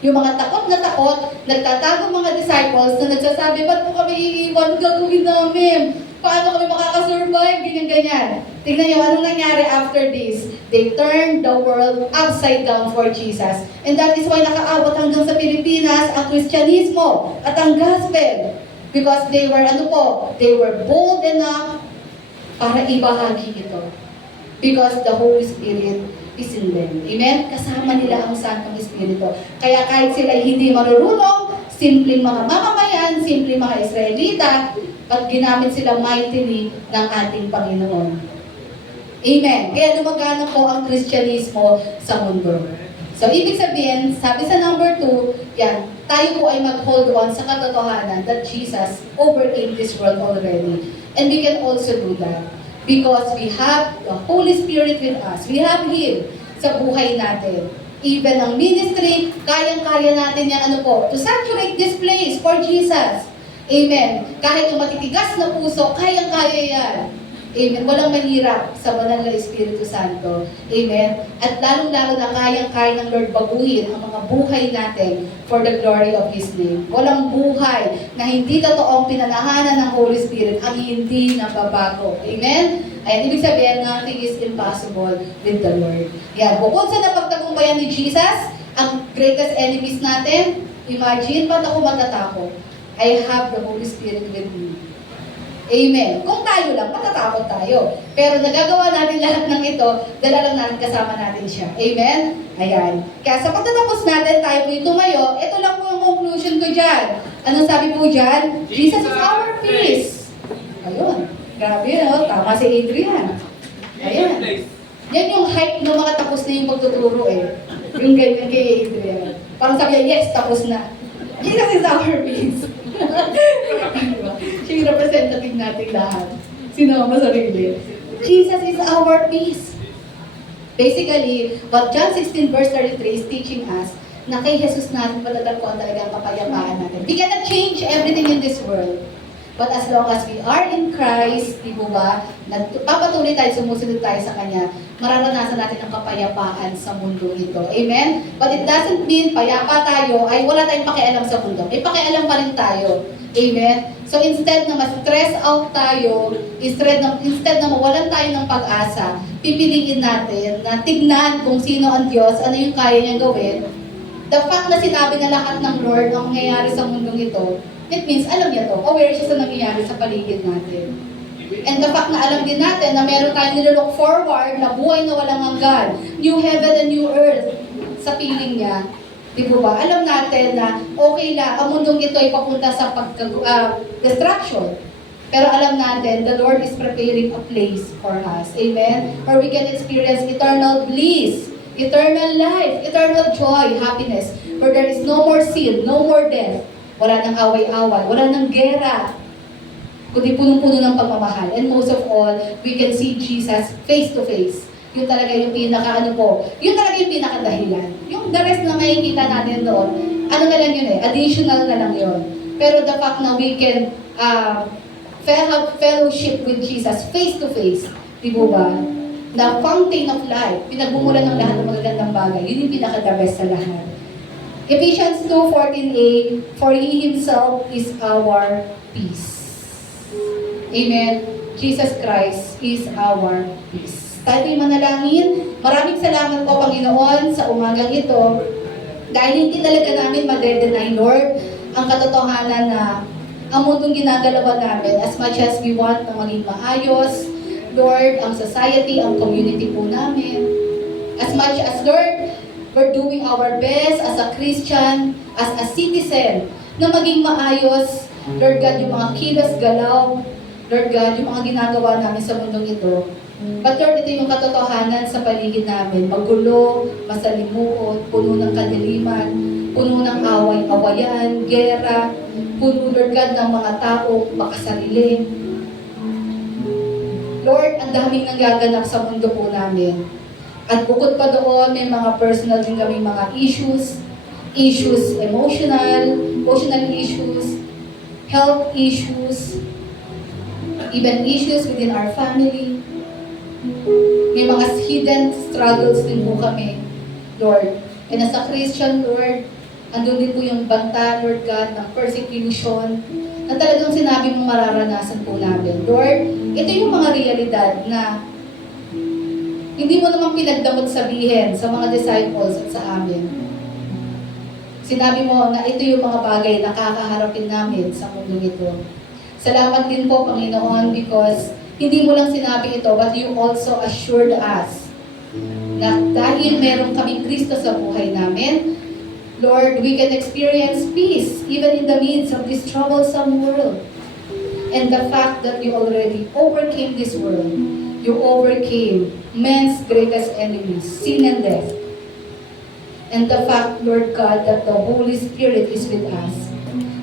Yung mga takot na takot, nagtatago mga disciples na nagsasabi, ba't po kami iiwan? Gagawin namin? Paano kami makakasurvive? Ganyan-ganyan. Tingnan nyo, anong nangyari after this? They turned the world upside down for Jesus. And that is why nakaabot hanggang sa Pilipinas ang Kristyanismo at ang Gospel. Because they were, they were bold enough para ibahagi ito. Because the Holy Spirit is in them. Amen? Kasama nila ang Santong Espiritu. Kaya kahit sila hindi marunong, simpleng mga mamamayan, simpleng mga Israelita, pag ginamit sila mightily ng ating Panginoon. Amen? Kaya lumagana po ang Kristyanismo sa mundo. So, ibig sabihin, sabi sa number 2, yan, tayo po ay mag-hold on sa katotohanan that Jesus overcame this world already. And we can also do that. Because we have the Holy Spirit with us. We have Him sa buhay natin. Even ang ministry, kayang-kaya natin yan, to saturate this place for Jesus. Amen. Kahit yung matitigas na puso, kayang-kaya yan. Amen. Walang mahirap sa banal na Espiritu Santo. Amen. At lalong-lalo na kayang-kaya ng Lord baguhin ang mga buhay natin for the glory of His name. Walang buhay na hindi totoong pinanahanan ng Holy Spirit ang hindi nababago. Amen. Ayan, ibig sabihin, nothing is impossible with the Lord. Yan. Bukod sa napagtagumpayan ni Jesus, ang greatest enemies natin, imagine, ba't ako matatakot? I have the Holy Spirit with me. Amen. Kung tayo lang, matatakot tayo. Pero nagagawa natin lahat ng ito, dahil alam natin kasama natin siya. Amen? Ayan. Kaya sa pagtatapos natin, tayo po yung tumayo, ito lang po ang conclusion ko dyan. Anong sabi po dyan? Jesus is our peace. Ayun. Grabe, no? Tama si Adrian. Ayan. Yan yung hype ng mga tapos na yung pagtuturo eh. Yung ganyan kay Adrian. Parang sabi niya, yes, tapos na. Jesus is our peace. Siya yung representative natin lahat. Sinama sarili. Jesus is our peace. Basically, what John 16 verse 33 is teaching us na kay Jesus natin patatagpuan talaga ang kapayapaan natin. We cannot change everything in this world. But as long as we are in Christ, di ba ba, papatuloy tayo, sumusunod tayo sa Kanya, mararanasan natin ang kapayapaan sa mundo ito. Amen? But it doesn't mean payapa tayo ay wala tayong pakialam sa mundo. May pakialam pa rin tayo. Amen? So instead na ma-stress out tayo, instead na mawalan tayo ng pag-asa, pipiliin natin na tignan kung sino ang Diyos, ano yung kaya niyang gawin. The fact na sinabi na lahat ng Lord ang mangyayari sa mundong ito, it means alam niya to, aware siya sa nangyayari sa paligid natin. And the fact na alam din natin na meron tayong nilook forward na buhay na walang hanggan, new heaven and new earth sa piling niya. Di ba? Alam natin na okay lang, ang mundong ito ay papunta sa destruction. Pero alam natin, the Lord is preparing a place for us. Amen? Where we can experience eternal bliss, eternal life, eternal joy, happiness. Where there is no more sin, no more death. Wala nang away-away, wala nang gera, kundi punong-puno ng pagmamahal. And most of all, we can see Jesus face to face. Yun talaga yung yun talaga yung pinaka-dahilan. Yung the rest na makikita natin doon, ano na lang yun additional na lang yun. Pero the fact na we can have fellowship with Jesus face to face, di ba ba? The fountain of life, pinagbumulan ng lahat ng magagandang bagay, yun yung pinaka-the best sa lahat. Ephesians 2:14a, for He Himself is our peace. Amen. Jesus Christ is our peace. Tayo yung manalangin. Maraming salamat po, Panginoon, sa umagang ito. Dahil hindi talaga namin ma-deny, Lord, ang katotohanan na ang mundong ginagalawan namin, as much as we want na maging maayos, Lord, ang society, ang community po namin, as much as, Lord, we're doing our best as a Christian, as a citizen, na maging maayos, Lord God, yung mga kilos, galaw, Lord God, yung mga ginagawa namin sa mundong ito. But Lord, ito yung katotohanan sa paligid namin. Magulo, masalimuot, puno ng kadiliman, puno ng away-awayan, gera, puno, Lord God, ng mga tao makasarili. Lord, ang daming nanggaganap sa mundo po namin. At bukod pa doon, may mga personal din kami mga issues, emotional issues, health issues, even issues within our family. May mga hidden struggles din po kami, Lord. And as a Christian, Lord, andun din po yung banta, Lord God, ng persecution, na talagang sinabi mong mararanasan po namin. Lord, ito yung mga realidad na hindi mo naman pinagdamot sabihin sa mga disciples at sa amin. Sinabi mo na ito yung mga bagay na kakaharapin namin sa mundo ito. Salamat din po, Panginoon, because hindi mo lang sinabi ito, but you also assured us na dahil meron kaming Kristo sa buhay namin, Lord, we can experience peace even in the midst of this troublesome world. And the fact that you already overcame this world, you overcame man's greatest enemies, sin and death. And the fact, Lord God, that the Holy Spirit is with us,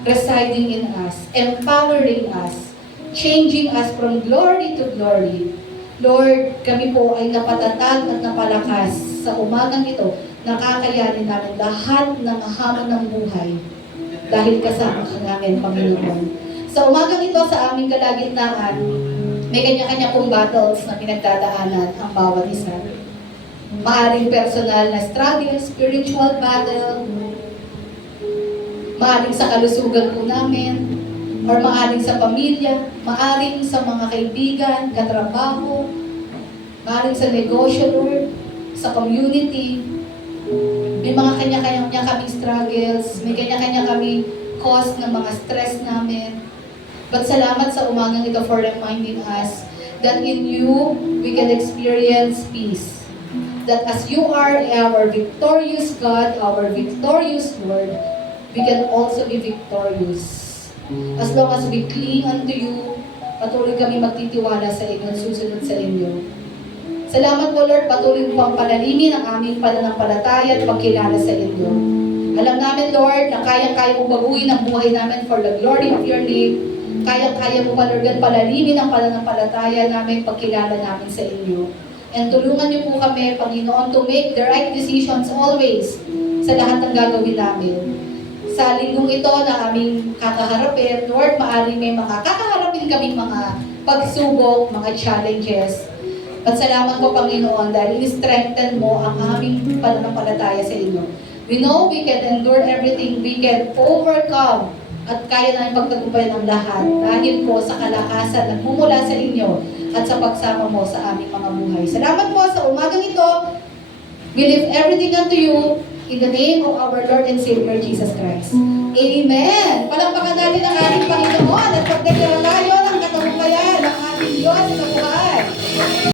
residing in us, empowering us, changing us from glory to glory. Lord, kami po ay napatatag at napalakas sa umagang ito, nakakayanin namin lahat ng hamon ng buhay dahil kasama ka namin, Panginoon. Sa umagang ito, sa aming kalagitnaan, may kanya-kanya pong battles na pinagdadaanan ang bawat isa. Maaring personal na struggle, spiritual battle, maaring sa kalusugan po namin, or maaring sa pamilya, maaring sa mga kaibigan, katrabaho, maaring sa negosyo, Lord, sa community. May mga kanya-kanya kaming struggles, may kanya-kanya kaming cause ng mga stress namin. But salamat sa umagang ito for reminding us that in you, we can experience peace. That as you are our victorious God, our victorious Lord, we can also be victorious. As long as we cling unto you, patuloy kami magtitiwala sa inyo at susunod sa inyo. Salamat po, Lord, patuloy po ang panalimin ang aming pananampalataya at pagkilala sa inyo. Alam namin, Lord, na kayang-kaya mo baguhin ang buhay namin for the glory of your name. Kayang-kaya mo, Lord, palalimin ang pananampalataya namin, pagkilala namin sa inyo. And tulungan niyo po kami, Panginoon, to make the right decisions always sa lahat ng gagawin namin. Sa linggong ito na aming kakaharapin, Lord, maaaring may mga kakaharapin kaming mga pagsubok, mga challenges. At salamat po, Panginoon, dahil i-strengthen mo ang aming pananampalataya sa inyo. We know we can endure everything, we can overcome, at kaya namin pagtagumpayan ang lahat dahil po sa kalakasan na mumula sa inyo at sa pagsama mo sa aming mga buhay. Salamat po sa umagang ito. We leave everything unto you. In the name of our Lord and Savior, Jesus Christ. Amen! Palakpakan natin ang ating Panginoon at pagdeklara tayo ng katagumpayan ng ating Diyos sa buhay.